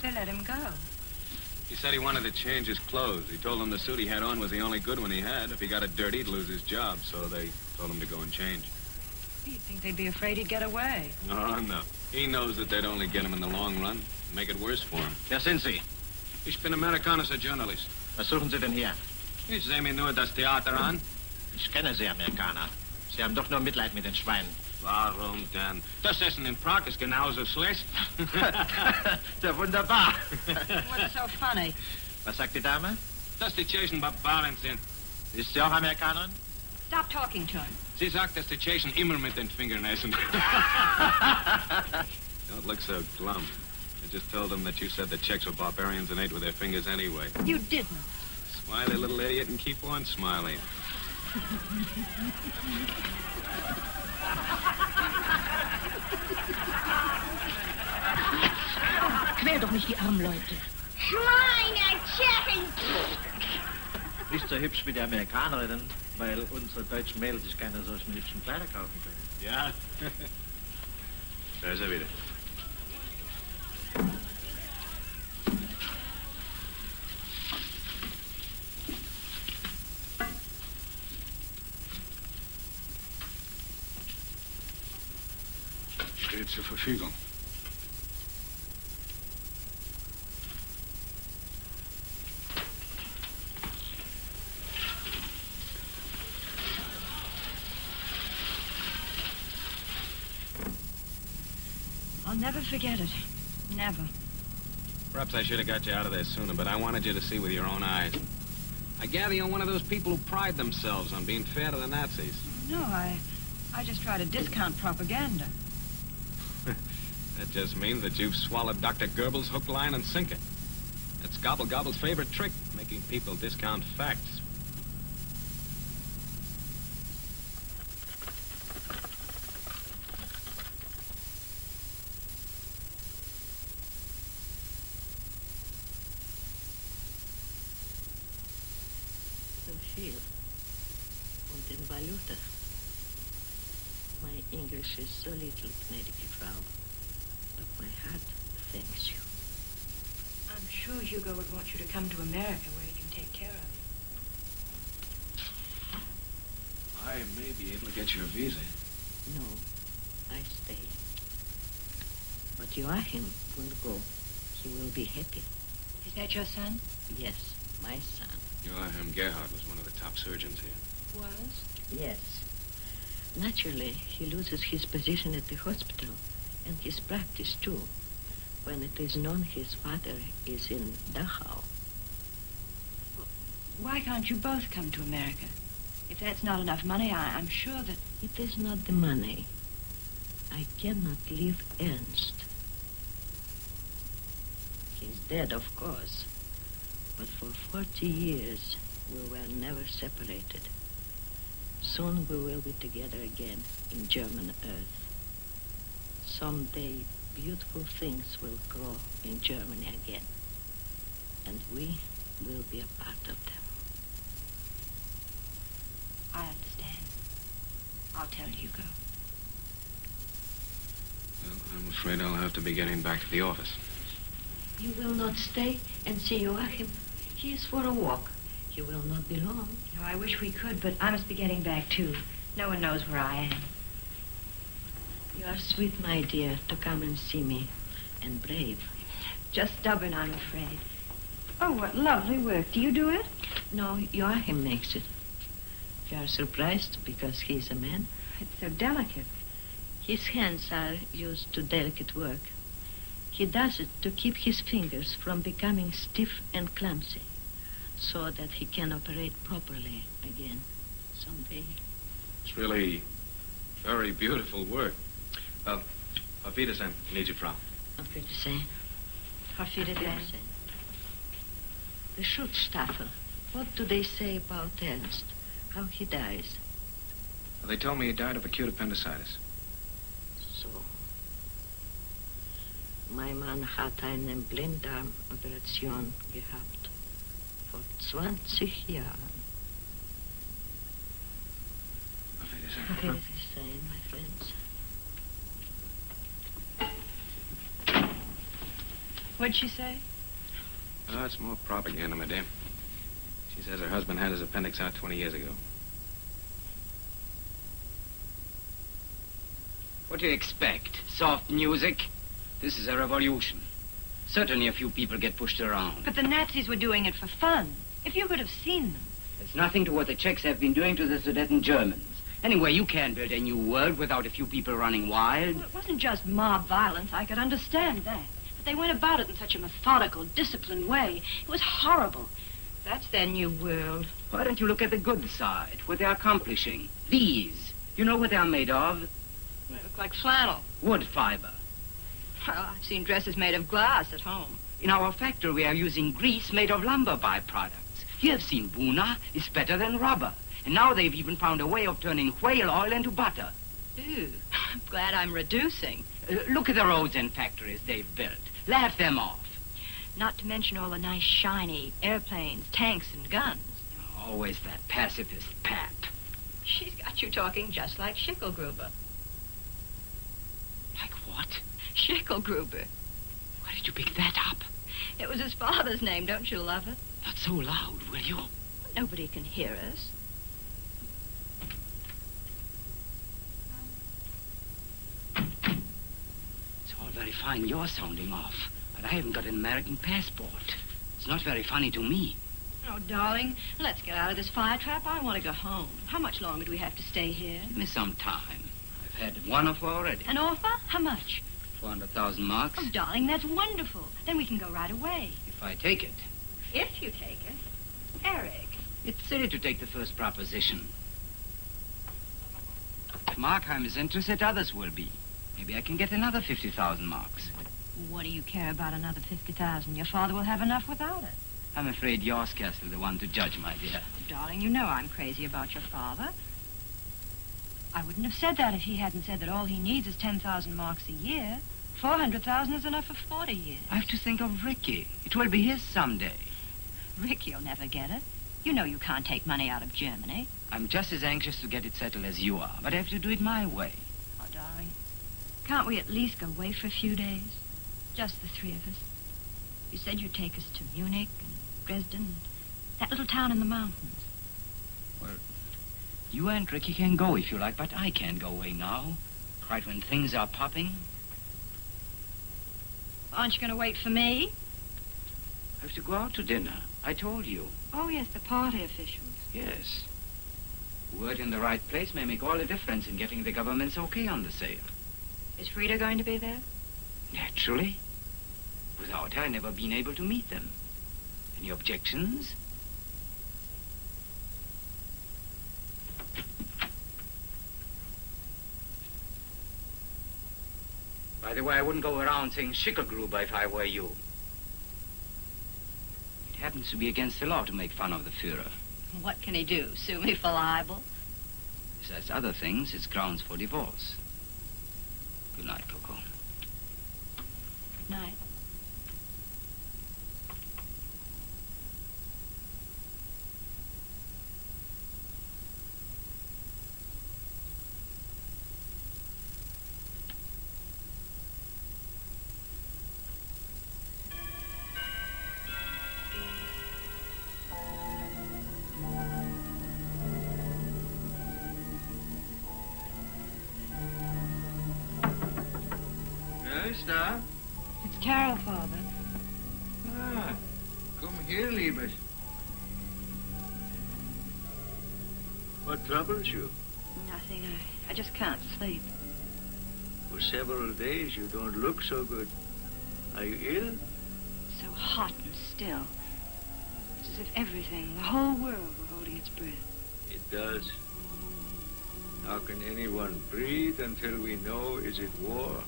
They let him go. He said he wanted to change his clothes. He told them the suit he had on was the only good one he had. If he got it dirty, he'd lose his job. So they told him to go and change. You'd think they'd be afraid he'd get away. Oh, no. He knows that they'd only get him in the long run. Make it worse for him. Wer sind Sie? Ich bin amerikanischer Journalist. Was suchen Sie denn hier? Ich sehe mir nur das Theater an. Ich kenne Sie, Amerikaner. Sie haben doch nur Mitleid mit den Schweinen. Warum denn? Das Essen in Prag ist genauso schlecht. Ja, wunderbar. What's so funny? Was sagt die Dame? Dass die Tschechen Barbaren sind. Ist sie auch Amerikanerin? Stop talking to him. Sie sagt, dass die Tschechen immer mit den Fingern essen. Don't look so glum. I just told them that you said the Czechs were barbarians and ate with their fingers anyway. You didn't. Smiley little idiot and keep on smiling. Quäl doch nicht die armen Leute. Schweine, Tschechen! Nicht so hübsch wie die Amerikanerinnen, weil unsere deutschen Mädels sich keine solchen hübschen Kleider kaufen können. Ja. Da ist er wieder. Steht zur Verfügung. I'll never forget it. Never. Perhaps I should have got you out of there sooner, but I wanted you to see with your own eyes. I gather you're one of those people who pride themselves on being fair to the Nazis. No, I just try to discount propaganda. That just means that you've swallowed Dr. Goebbels' hook, line, and sinker. That's Gobble Gobble's favorite trick, making people discount facts. So viel. Und in Valuta. My English is so little, gnädige Frau. But my heart thanks you. I'm sure Hugo would want you to come to America where he can take care of you. I I may be able to get you a visa. No, I stay. But Joachim will go. He will be happy. Is that your son? Yes, my son. Joachim Gerhard was one of the top surgeons here. Was? Yes. Naturally, he loses his position at the hospital and his practice too, when it is known his father is in Dachau. Why can't you both come to America? If that's not enough money, I'm sure that... It is not the money. I cannot leave Ernst. He's dead, of course. But for 40 years, we were never separated. Soon we will be together again in German earth. Someday, beautiful things will grow in Germany again. And we will be a part of them. I understand. I'll tell Hugo. Well, I'm afraid I'll have to be getting back to the office. You will not stay and see Joachim. He is for a walk. He will not be long. Oh, I wish we could, but I must be getting back, too. No one knows where I am. You are sweet, my dear, to come and see me. And brave. Just stubborn, I'm afraid. Oh, what lovely work. Do you do it? No, Joachim makes it. You are surprised because he is a man. It's so delicate. His hands are used to delicate work. He does it to keep his fingers from becoming stiff and clumsy, so that he can operate properly again someday. It's really very beautiful work. Auf Wiedersehen, gnädige Frau. Auf Wiedersehen. Auf Wiedersehen. The Schutzstaffel. What do they say about Ernst? How he dies? Well, they told me he died of acute appendicitis. So. Mein Mann hat eine Blinddarmoperation gehabt. Vor 20 Jahren. Auf Wiedersehen. Auf Wiedersehen, my friends. What'd she say? Oh, it's more propaganda, madame. She says her husband had his appendix out 20 years ago. What do you expect? Soft music? This is a revolution. Certainly a few people get pushed around. But the Nazis were doing it for fun. If you could have seen them. There's nothing to what the Czechs have been doing to the Sudeten Germans. Anyway, you can't build a new world without a few people running wild. Well, it wasn't just mob violence. I could understand that. But they went about it in such a methodical, disciplined way. It was horrible. That's their new world. Why don't you look at the good side, what they're accomplishing? These. You know what they're made of? They look like flannel. Wood fiber. Well, I've seen dresses made of glass at home. In our factory, we are using grease made of lumber byproducts. You have seen Buna. It's better than rubber. And now they've even found a way of turning whale oil into butter. Ew. I'm glad I'm reducing. Look at the roads and factories they've built. Laugh them off. Not to mention all the nice, shiny airplanes, tanks, and guns. Always that pacifist pap. She's got you talking just like Schickelgruber. Like what? Schickelgruber. Where did you pick that up? It was his father's name. Don't you love it? Not so loud, will you? Nobody can hear us. It's all very fine you're sounding off, but I haven't got an American passport. It's not very funny to me. Oh, darling, let's get out of this fire trap. I want to go home. How much longer do we have to stay here? Give me some time. I've had one offer already. An offer? How much? 400,000 marks. Oh, darling, that's wonderful. Then we can go right away. If I take it. If you take it. Eric. It's silly to take the first proposition. If Markheim is interested, others will be. Maybe I can get another 50,000 marks. What do you care about another 50,000? Your father will have enough without it. I'm afraid you're scarcely the one to judge, my dear. Oh, darling, you know I'm crazy about your father. I wouldn't have said that if he hadn't said that all he needs is 10,000 marks a year. 400,000 is enough for 40 years. I have to think of Ricky. It will be his someday. Ricky'll never get it. You know you can't take money out of Germany. I'm just as anxious to get it settled as you are, but I have to do it my way. Oh, darling, can't we at least go away for a few days? Just the three of us. You said you'd take us to Munich and Dresden, and that little town in the mountains. Well, You and Ricky can go if you like, but I can't go away now. Right when things are popping. Aren't you going to wait for me? I have to go out to dinner. I told you. Oh, yes, the party officials. Yes. Word in the right place may make all the difference in getting the government's okay on the sale. Is Frida going to be there? Naturally. Without her, I've never been able to meet them. Any objections? By the way, I wouldn't go around saying Schickelgruber if I were you. It happens to be against the law to make fun of the Führer. What can he do? Sue me for libel? Besides other things, it's grounds for divorce. Good night, Coco. Good night. Da? It's Carol, Father. Ah, come here, Liebes. What troubles you? Nothing. I just can't sleep. For several days you don't look so good. Are you ill? So hot and still. It's as if everything, the whole world, were holding its breath. It does. How can anyone breathe until we know is it war?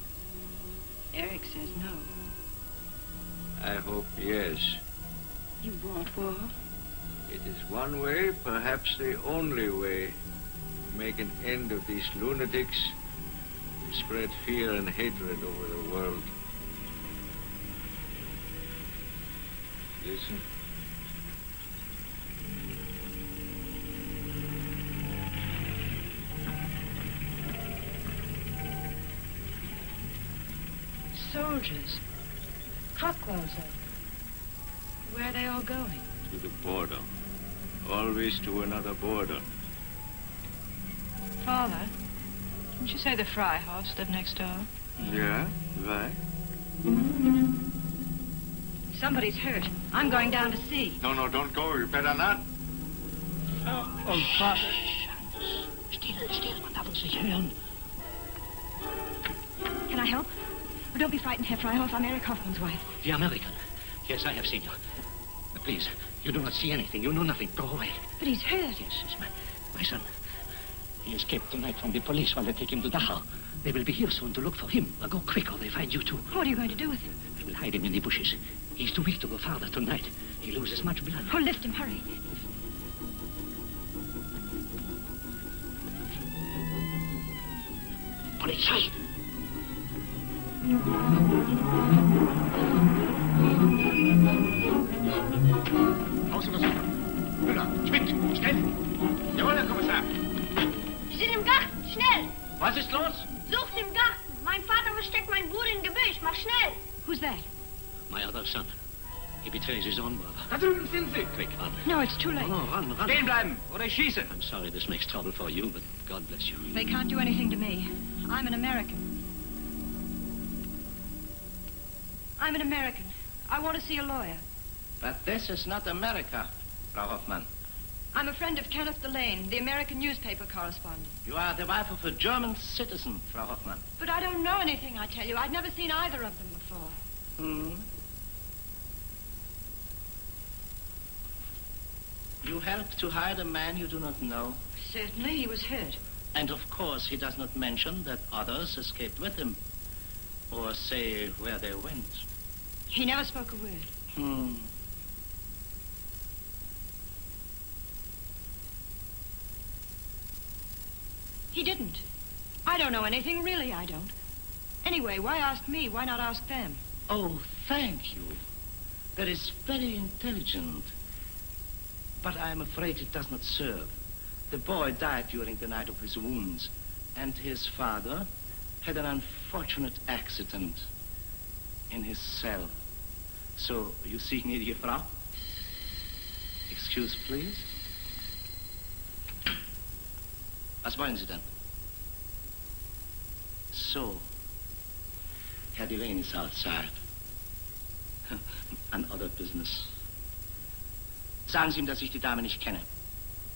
Eric says no. I hope yes. You want war? It is one way, perhaps the only way, to make an end of these lunatics who spread fear and hatred over the world. Listen. Soldiers. Truckloads of them. Where are they all going? To the border. Always to another border. Father, didn't you say the Freihoffs live next door? Yeah, why? Somebody's hurt. I'm going down to see. No, don't go. You better not. Oh, Father. Still, man darf uns nicht hören. Can I help? Oh, don't be frightened, Herr Freihoff. I'm Eric Hoffman's wife. The American. Yes, I have seen you. Please, you do not see anything. You know nothing. Go away. But he's hurt. Yes, it's my son. He escaped tonight from the police while they take him to Dachau. They will be here soon to look for him. Now go quick or they find you too. What are you going to do with him? I will hide him in the bushes. He's too weak to go farther tonight. He loses much blood. Oh, lift him. Hurry. Polizei! Außenversicher. Müller, Schmidt, schnell. Jawohl, Herr Kommissar. Sie sind im Garten, schnell. Was ist los? Sucht im Garten. Mein Vater versteckt meinen Bruder im Gebüsch. Mach schnell. Who's that? My other son. He betrays his own brother. Da drüben sind sie. Quick, run. No, it's too late. No, run. Stehen bleiben, oder ich schieße. I'm sorry this makes trouble for you, but God bless you. They can't do anything to me. I'm an American. I'm an American. I want to see a lawyer. But this is not America, Frau Hoffmann. I'm a friend of Kenneth Delane, the American newspaper correspondent. You are the wife of a German citizen, Frau Hoffmann. But I don't know anything, I tell you. I've never seen either of them before. You helped to hide a man you do not know. Certainly, he was hurt. And of course, he does not mention that others escaped with him. Or say where they went. He never spoke a word. He didn't. I don't know anything, really, I don't. Anyway, why ask me? Why not ask them? Oh, thank you. That is very intelligent. But I am afraid it does not serve. The boy died during the night of his wounds, and his father had an unfortunate accident in his cell. So, you see, gnädige Frau? Excuse, please. Was wollen Sie denn? So. Herr Delaney is outside. Another business. Sagen Sie ihm, dass ich die Dame nicht kenne.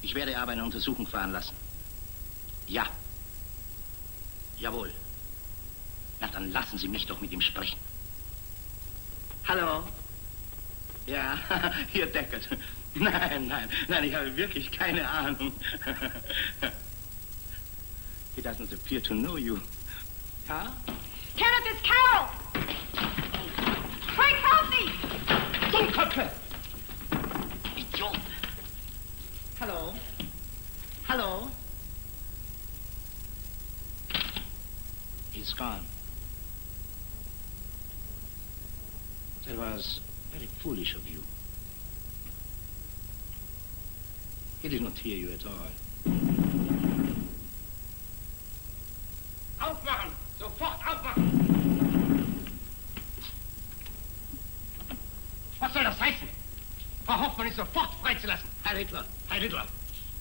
Ich werde aber eine Untersuchung veranlassen. Ja. Jawohl. Na, dann lassen Sie mich doch mit ihm sprechen. Hallo? Ja, hier Deckert. Nein, ich habe wirklich keine Ahnung. He doesn't appear to know you. Ja? Kenneth, it's Carol! Frank, help me! Dummköpfe! Idiot! Hallo? Hallo? He's gone. That was very foolish of you. He did not hear you at all. Aufmachen! Sofort aufmachen! Was soll das heißen? Frau Hoffmann ist sofort freizulassen. Herr Hitler! Herr Hitler!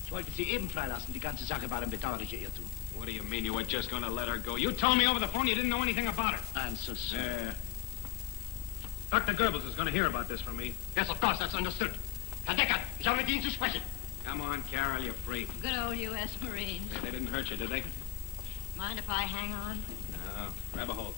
Ich wollte Sie eben freilassen. Die ganze Sache war ein bedauerlicher Irrtum. What do you mean you were just going to let her go? You told me over the phone you didn't know anything about her. I'm so sorry. Dr. Goebbels is going to hear about this from me. Yes, of course, that's understood. Herr Deckard, ich habe mit Ihnen zu sprechen. Come on, Carol, you're free. Good old U.S. Marines. They didn't hurt you, did they? Mind if I hang on? No. Grab a hold.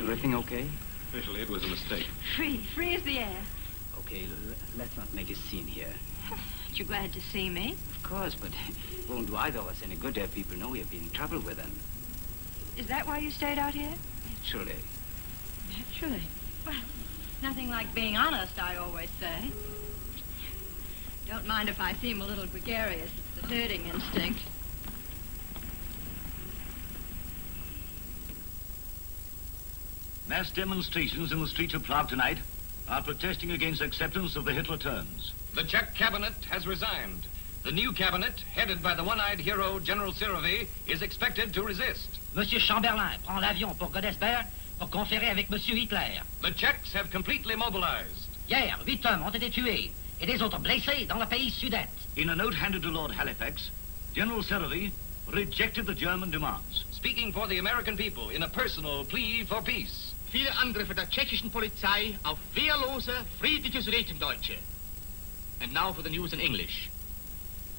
Everything okay? Officially, it was a mistake. Free as the air. Okay, let's not make a scene here. Aren't you glad to see me? Of course, but it won't do either of us any good to have people know we have been in trouble with them. Is that why you stayed out here? Naturally. Naturally. Well, nothing like being honest, I always say. Don't mind if I seem a little gregarious. It's the herding instinct. Mass demonstrations in the streets of Prague tonight are protesting against acceptance of the Hitler terms. The Czech cabinet has resigned. The new cabinet, headed by the one-eyed hero, General Syrovy, is expected to resist. Monsieur Chamberlain prend l'avion pour Godesberg pour conférer avec Monsieur Hitler. The Czechs have completely mobilized. Hier, 8 hommes ont été tués et des autres blessés dans le pays sudette. In a note handed to Lord Halifax, General Syrovy rejected the German demands. Speaking for the American people in a personal plea for peace. Viele Angriffe der tschechischen Polizei auf wehrlose, friedliche Sudetendeutsche. And now for the news in English.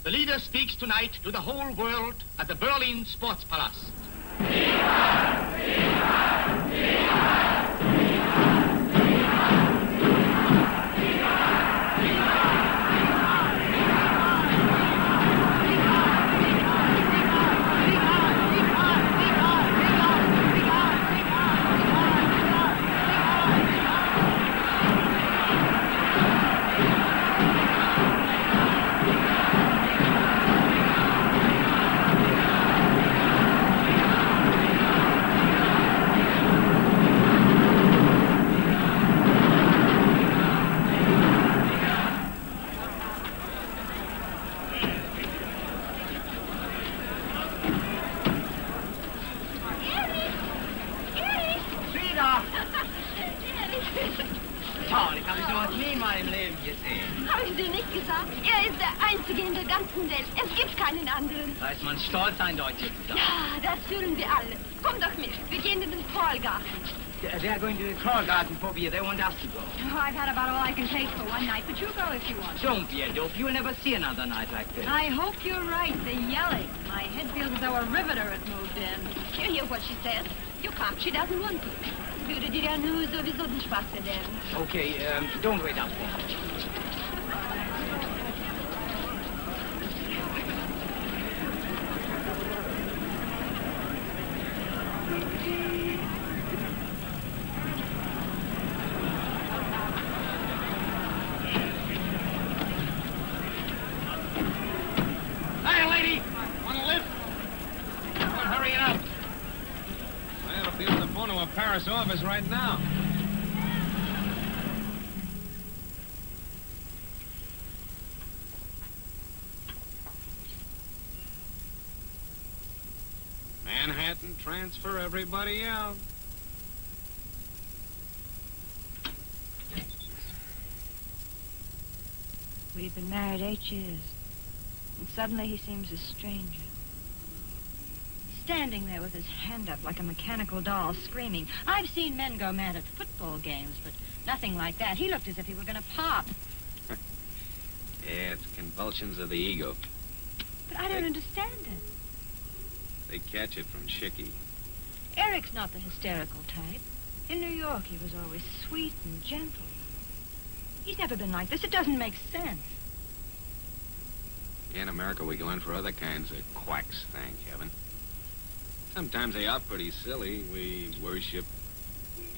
The leader speaks tonight to the whole world at the Berlin Sports Palace. Einzige in der ganzen Welt. Es gibt keinen anderen. Da ist man stolz, ein Deutscher zu sein. Ja, das fühlen wir alle. Komm doch mit. Wir gehen in den Crawlgarten. They are going to the Crawlgarten for beer. They want us to go. Oh, I've had about all I can take for one night, but you go if you want. Don't be a dope. You'll never see another night like this. I hope you're right. The yelling. My head feels as though a riveter had moved in. You hear what she says? You can't. She doesn't want to. Würde dir ja nur sowieso den Spaß verderben. Okay, don't wait up there. Paris office right now. Manhattan, transfer everybody out. We've been married 8 years. And suddenly he seems a stranger. Standing there with his hand up like a mechanical doll, screaming. I've seen men go mad at football games, but nothing like that. He looked as if he were going to pop. Yeah, it's convulsions of the ego. But I don't understand it. They catch it from Chicky. Eric's not the hysterical type. In New York, he was always sweet and gentle. He's never been like this. It doesn't make sense. In America, we go in for other kinds of quacks, thank heaven. Sometimes they are pretty silly. We worship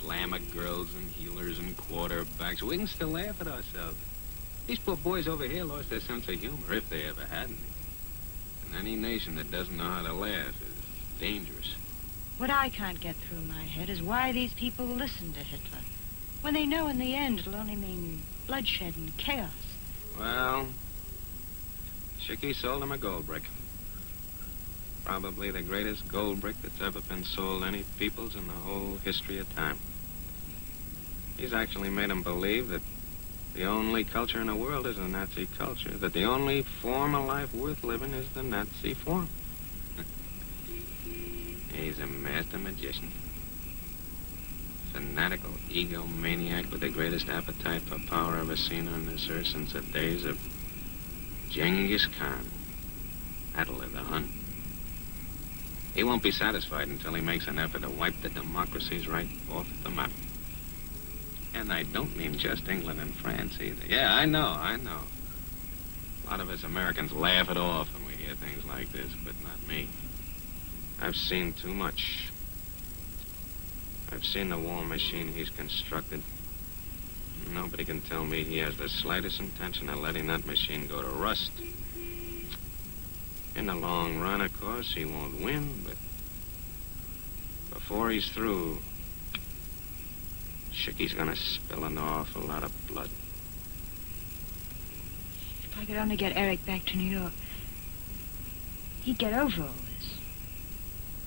glamour girls and healers and quarterbacks. We can still laugh at ourselves. These poor boys over here lost their sense of humor, if they ever had any. And any nation that doesn't know how to laugh is dangerous. What I can't get through my head is why these people listen to Hitler, when they know in the end it'll only mean bloodshed and chaos. Well, Chicky sold him a gold brick. Probably the greatest gold brick that's ever been sold any peoples in the whole history of time. He's actually made him believe that the only culture in the world is the Nazi culture, that the only form of life worth living is the Nazi form. He's a master magician. Fanatical egomaniac with the greatest appetite for power ever seen on this earth since the days of Genghis Khan. Attila the Hun. He won't be satisfied until he makes an effort to wipe the democracies right off the map. And I don't mean just England and France either. Yeah, I know. A lot of us Americans laugh it off when we hear things like this, but not me. I've seen too much. I've seen the war machine he's constructed. Nobody can tell me he has the slightest intention of letting that machine go to rust. In the long run, of course, he won't win, but before he's through, Chicky's gonna spill an awful lot of blood. If I could only get Eric back to New York, he'd get over all this.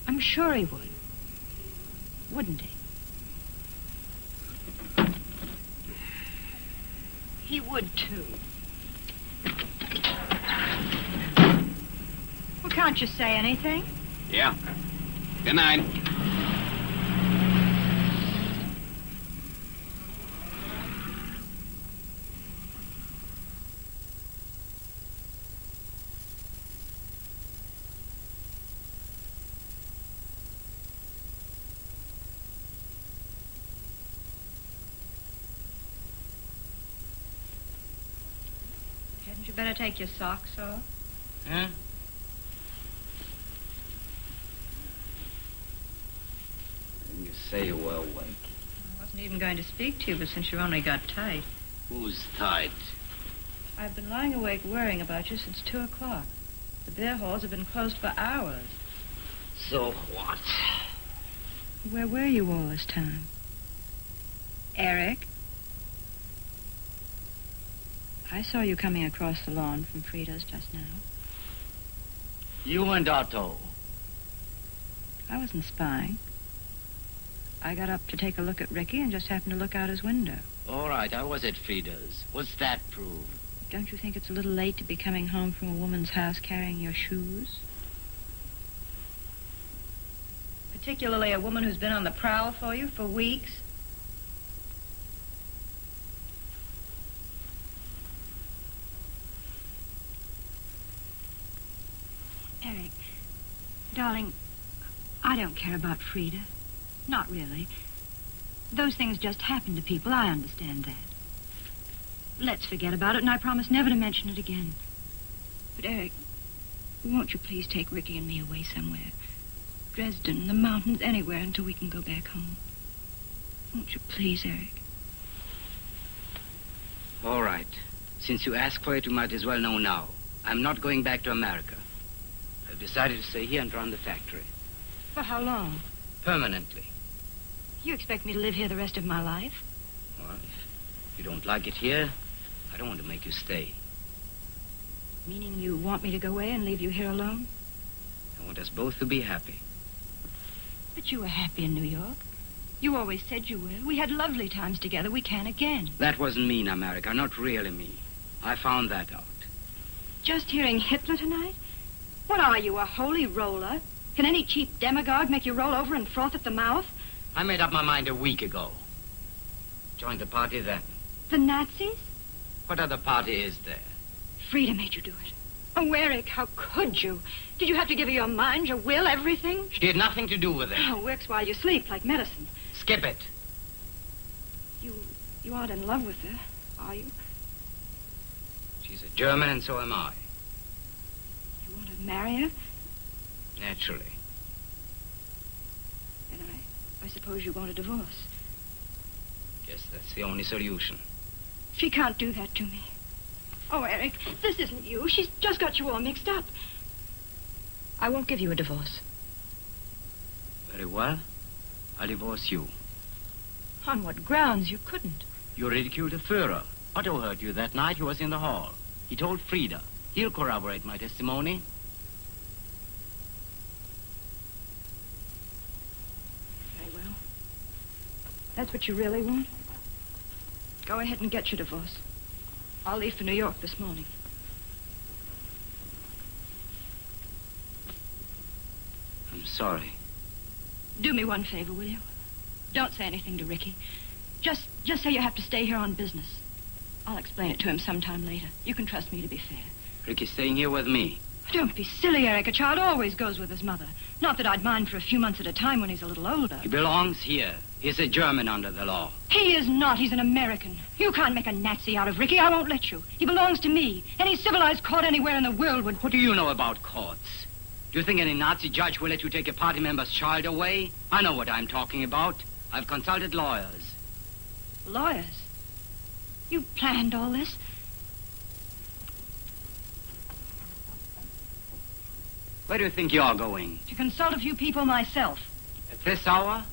I'm sure he would. Wouldn't he? He would, too. Well, can't you say anything? Yeah. Good night. Hadn't you better take your socks off? Huh? You say you were awake. I wasn't even going to speak to you, but since you only got tight. Who's tight? I've been lying awake worrying about you since 2 o'clock. The beer halls have been closed for hours. So what? Where were you all this time? Eric? I saw you coming across the lawn from Frida's just now. You and Otto. I wasn't spying. I got up to take a look at Ricky and just happened to look out his window. All right, I was at Frida's. What's that prove? Don't you think it's a little late to be coming home from a woman's house carrying your shoes? Particularly a woman who's been on the prowl for you for weeks. Eric, darling, I don't care about Frida. Not really. Those things just happen to people. I understand that. Let's forget about it, and I promise never to mention it again. But, Eric, won't you please take Ricky and me away somewhere? Dresden, the mountains, anywhere until we can go back home. Won't you please, Eric? All right. Since you asked for it, you might as well know now. I'm not going back to America. I've decided to stay here and run the factory. For how long? Permanently. You expect me to live here the rest of my life? Well, if you don't like it here, I don't want to make you stay. Meaning you want me to go away and leave you here alone? I want us both to be happy. But you were happy in New York. You always said you were. We had lovely times together. We can again. That wasn't me in America, not really me. I found that out. Just hearing Hitler tonight? What are you, a holy roller? Can any cheap demagogue make you roll over and froth at the mouth? I made up my mind a week ago. Joined the party then. The Nazis? What other party is there? Frida made you do it. Oh, Eric, how could you? Did you have to give her your mind, your will, everything? She had nothing to do with it. Oh, works while you sleep, like medicine. Skip it. You aren't in love with her, are you? She's a German, and so am I. You want to marry her? Naturally. Then I suppose you want a divorce. Guess that's the only solution. She can't do that to me. Oh, Eric, this isn't you. She's just got you all mixed up. I won't give you a divorce. Very well. I'll divorce you. On what grounds? You couldn't. You ridiculed the Führer. Otto heard you that night. He was in the hall. He told Frida. He'll corroborate my testimony. Very well. That's what you really want? Go ahead and get your divorce. I'll leave for New York this morning. I'm sorry. Do me one favor, will you? Don't say anything to Ricky. Just say you have to stay here on business. I'll explain it to him sometime later. You can trust me to be fair. Ricky's staying here with me. Don't be silly, Eric. A child always goes with his mother. Not that I'd mind for a few months at a time when he's a little older. He belongs here. He's a German under the law. He is not. He's an American. You can't make a Nazi out of Ricky. I won't let you. He belongs to me. Any civilized court anywhere in the world would... What do you know about courts? Do you think any Nazi judge will let you take a party member's child away? I know what I'm talking about. I've consulted lawyers. Lawyers? You planned all this? Where do you think you're going? To consult a few people myself. At this hour?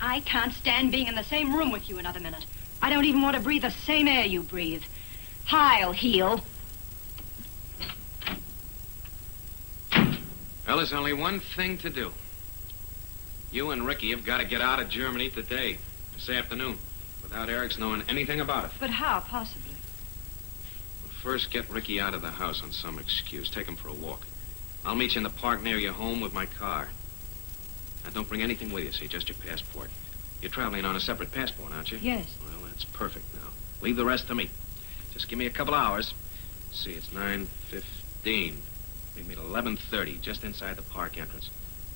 I can't stand being in the same room with you another minute. I don't even want to breathe the same air you breathe. Heil heel. Well, there's only one thing to do. You and Ricky have got to get out of Germany today, this afternoon, without Eric's knowing anything about it. But how, possibly? First, get Ricky out of the house on some excuse. Take him for a walk. I'll meet you in the park near your home with my car. Now, don't bring anything with you, see, just your passport. You're traveling on a separate passport, aren't you? Yes. Well, that's perfect now. Leave the rest to me. Just give me a couple hours. See, it's 9:15. Meet me at 11:30, just inside the park entrance.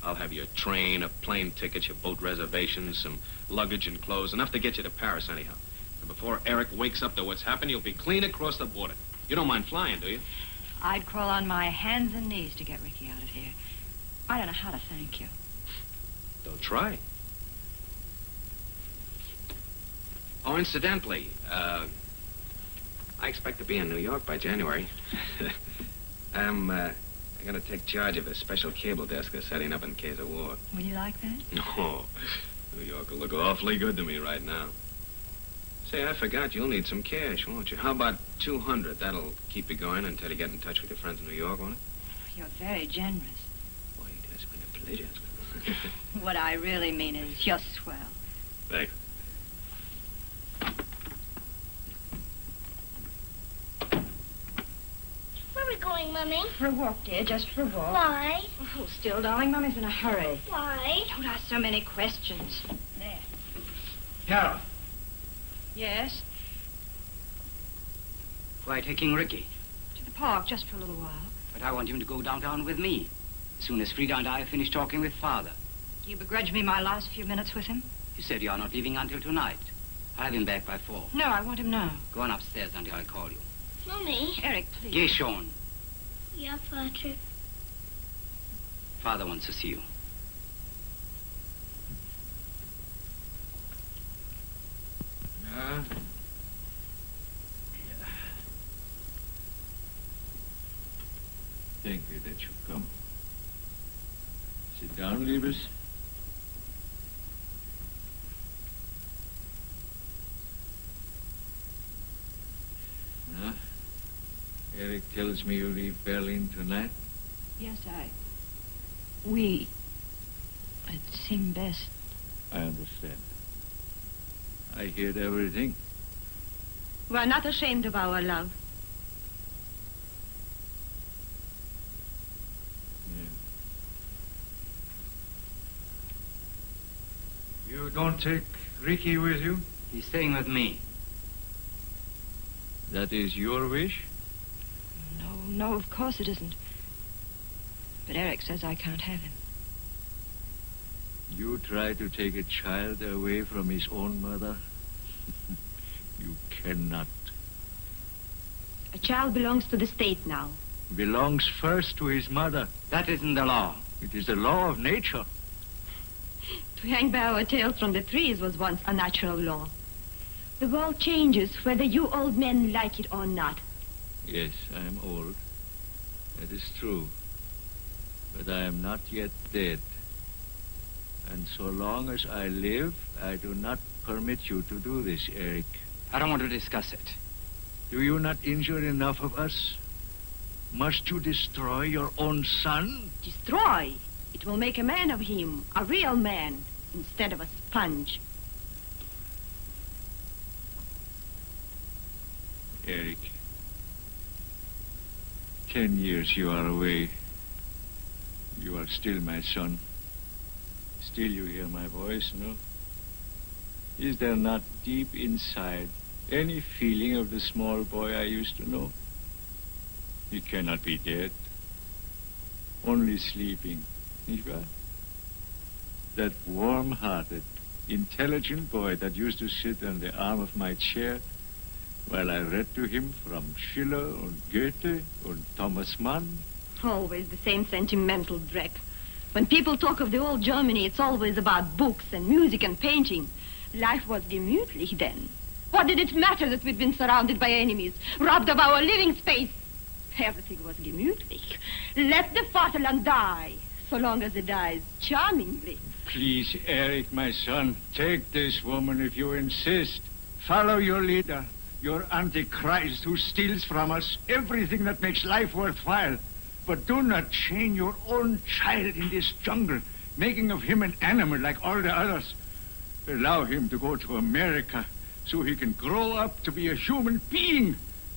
I'll have your train, a plane ticket, your boat reservations, some luggage and clothes, enough to get you to Paris anyhow. And before Eric wakes up to what's happened, you'll be clean across the border. You don't mind flying, do you? I'd crawl on my hands and knees to get Ricky out of here. I don't know how to thank you. Don't try. Oh, incidentally, I expect to be in New York by January. I'm going to take charge of a special cable desk they're setting up in case of war. Will you like that? No. New York will look awfully good to me right now. Say, I forgot you'll need some cash, won't you? How about 200? That'll keep you going until you get in touch with your friends in New York, won't it? You're very generous. Why, it has been a pleasure. What I really mean is you're swell. Thanks. Where are we going, Mummy? For a walk, dear, just for a walk. Why? Oh, still, darling. Mummy's in a hurry. Why? Don't ask so many questions. There. Carol. Yes? Why taking Ricky? To the park, just for a little while. But I want him to go downtown with me. As soon as Frida and I have finished talking with Father. Do you begrudge me my last few minutes with him? You said you're not leaving until tonight. I'll have him back by 4. No, I want him now. Go on upstairs until I call you. Mummy? Eric, please. Geh schon. Yeah, Father. Father wants to see you. Yeah. Thank you that you come. Sit down, Liebes. Now, Eric tells me you leave Berlin tonight. Yes, we... It seemed best. I understand. I heard everything. We're not ashamed of our love. not take Ricky with you? He's staying with me. That is your wish? No, of course it isn't. But Eric says I can't have him. You try to take a child away from his own mother? You cannot. A child belongs to the state now. Belongs first to his mother. That isn't the law. It is the law of nature. To hang by our tails from the trees was once a natural law. The world changes whether you old men like it or not. Yes, I am old. That is true. But I am not yet dead. And so long as I live, I do not permit you to do this, Eric. I don't want to discuss it. Do you not injure enough of us? Must you destroy your own son? Destroy? It will make a man of him, a real man, instead of a sponge. Eric, 10 years you are away. You are still my son. Still you hear my voice, no? Is there not deep inside any feeling of the small boy I used to know? He cannot be dead. Only sleeping, nicht wahr? That warm-hearted, intelligent boy that used to sit on the arm of my chair while I read to him from Schiller and Goethe and Thomas Mann. Always the same sentimental dreck. When people talk of the old Germany, it's always about books and music and painting. Life was gemütlich then. What did it matter that we'd been surrounded by enemies, robbed of our living space? Everything was gemütlich. Let the Vaterland die, so long as it dies charmingly. Please, Eric, my son, take this woman if you insist. Follow your leader, your Antichrist who steals from us everything that makes life worthwhile. But do not chain your own child in this jungle, making of him an animal like all the others. Allow him to go to America so he can grow up to be a human being,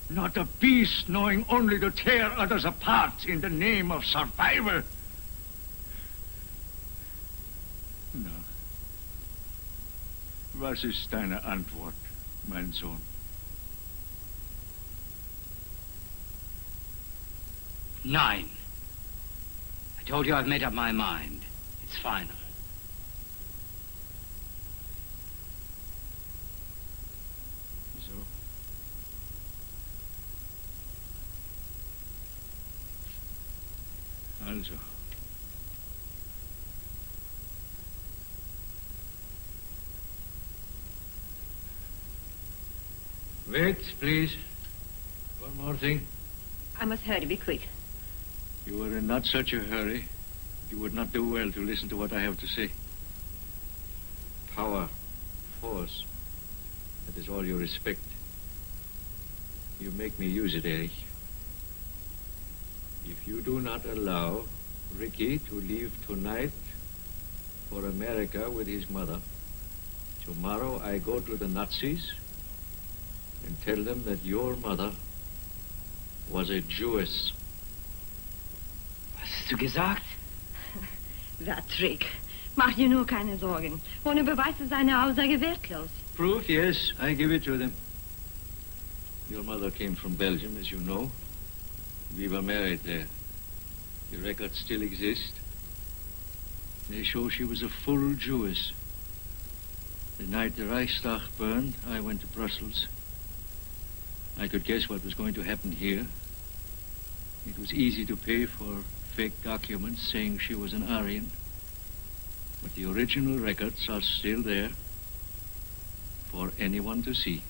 not a beast knowing only to tear others apart in the name of survival. Na, was ist deine Antwort, mein Sohn? Nine. I told you I've made up my mind. It's final. So. Also. Wait, please. One more thing. I must hurry, be quick. You are in not such a hurry. You would not do well to listen to what I have to say. Power, force, that is all you respect. You make me use it, Erich. If you do not allow Ricky to leave tonight for America with his mother, tomorrow I go to the Nazis and tell them that your mother was a Jewess. Was hast du gesagt? That trick. Mach dir nur keine Sorgen. Ohne Beweis ist seine Aussage wertlos. Proof? Yes, I give it to them. Your mother came from Belgium, as you know. We were married there. The records still exist. They show she was a full Jewess. The night the Reichstag burned, I went to Brussels. I could guess what was going to happen here. It was easy to pay for fake documents saying she was an Aryan. But the original records are still there for anyone to see.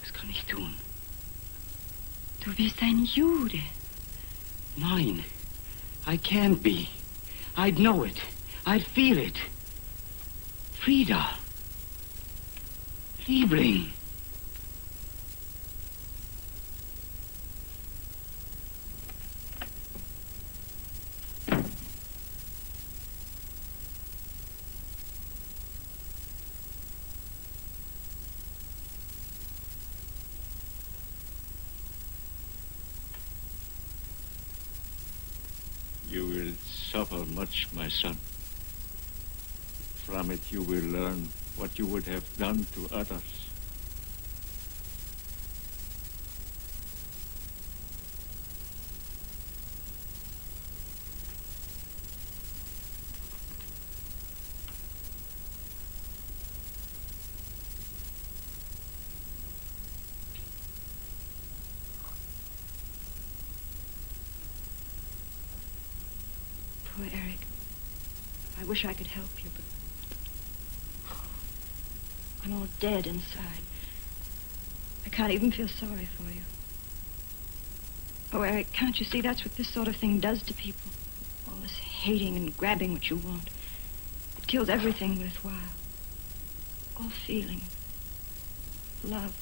Was kann ich tun? Du bist ein Jude. Nein, I can't be. I'd know it. I'd feel it. Frieda. Liebling. You will suffer much, my son. From it you will learn what you would have done to others. Poor Eric. I wish I could help you, but I'm all dead inside. I can't even feel sorry for you. Oh, Eric, can't you see that's what this sort of thing does to people? All this hating and grabbing what you want. It kills everything worthwhile. All feeling. Love.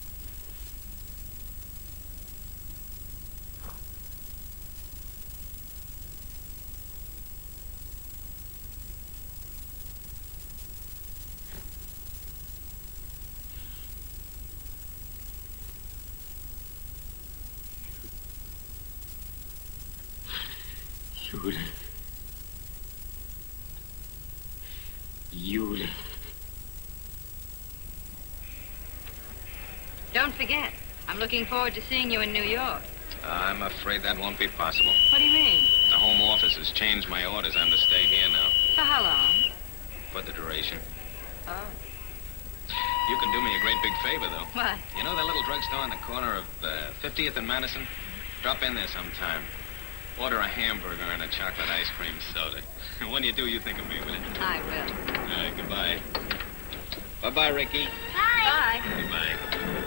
Jude. Don't forget, I'm looking forward to seeing you in New York. I'm afraid that won't be possible. What do you mean? The Home Office has changed my orders. I'm to stay here now. For how long? For the duration. Oh. You can do me a great big favor, though. What? You know that little drugstore on the corner of 50th and Madison? Drop in there sometime. Order a hamburger and a chocolate ice cream soda. When you do, you think of me, will you? I will. All right, goodbye. Bye-bye, Ricky. Bye. Bye. Goodbye.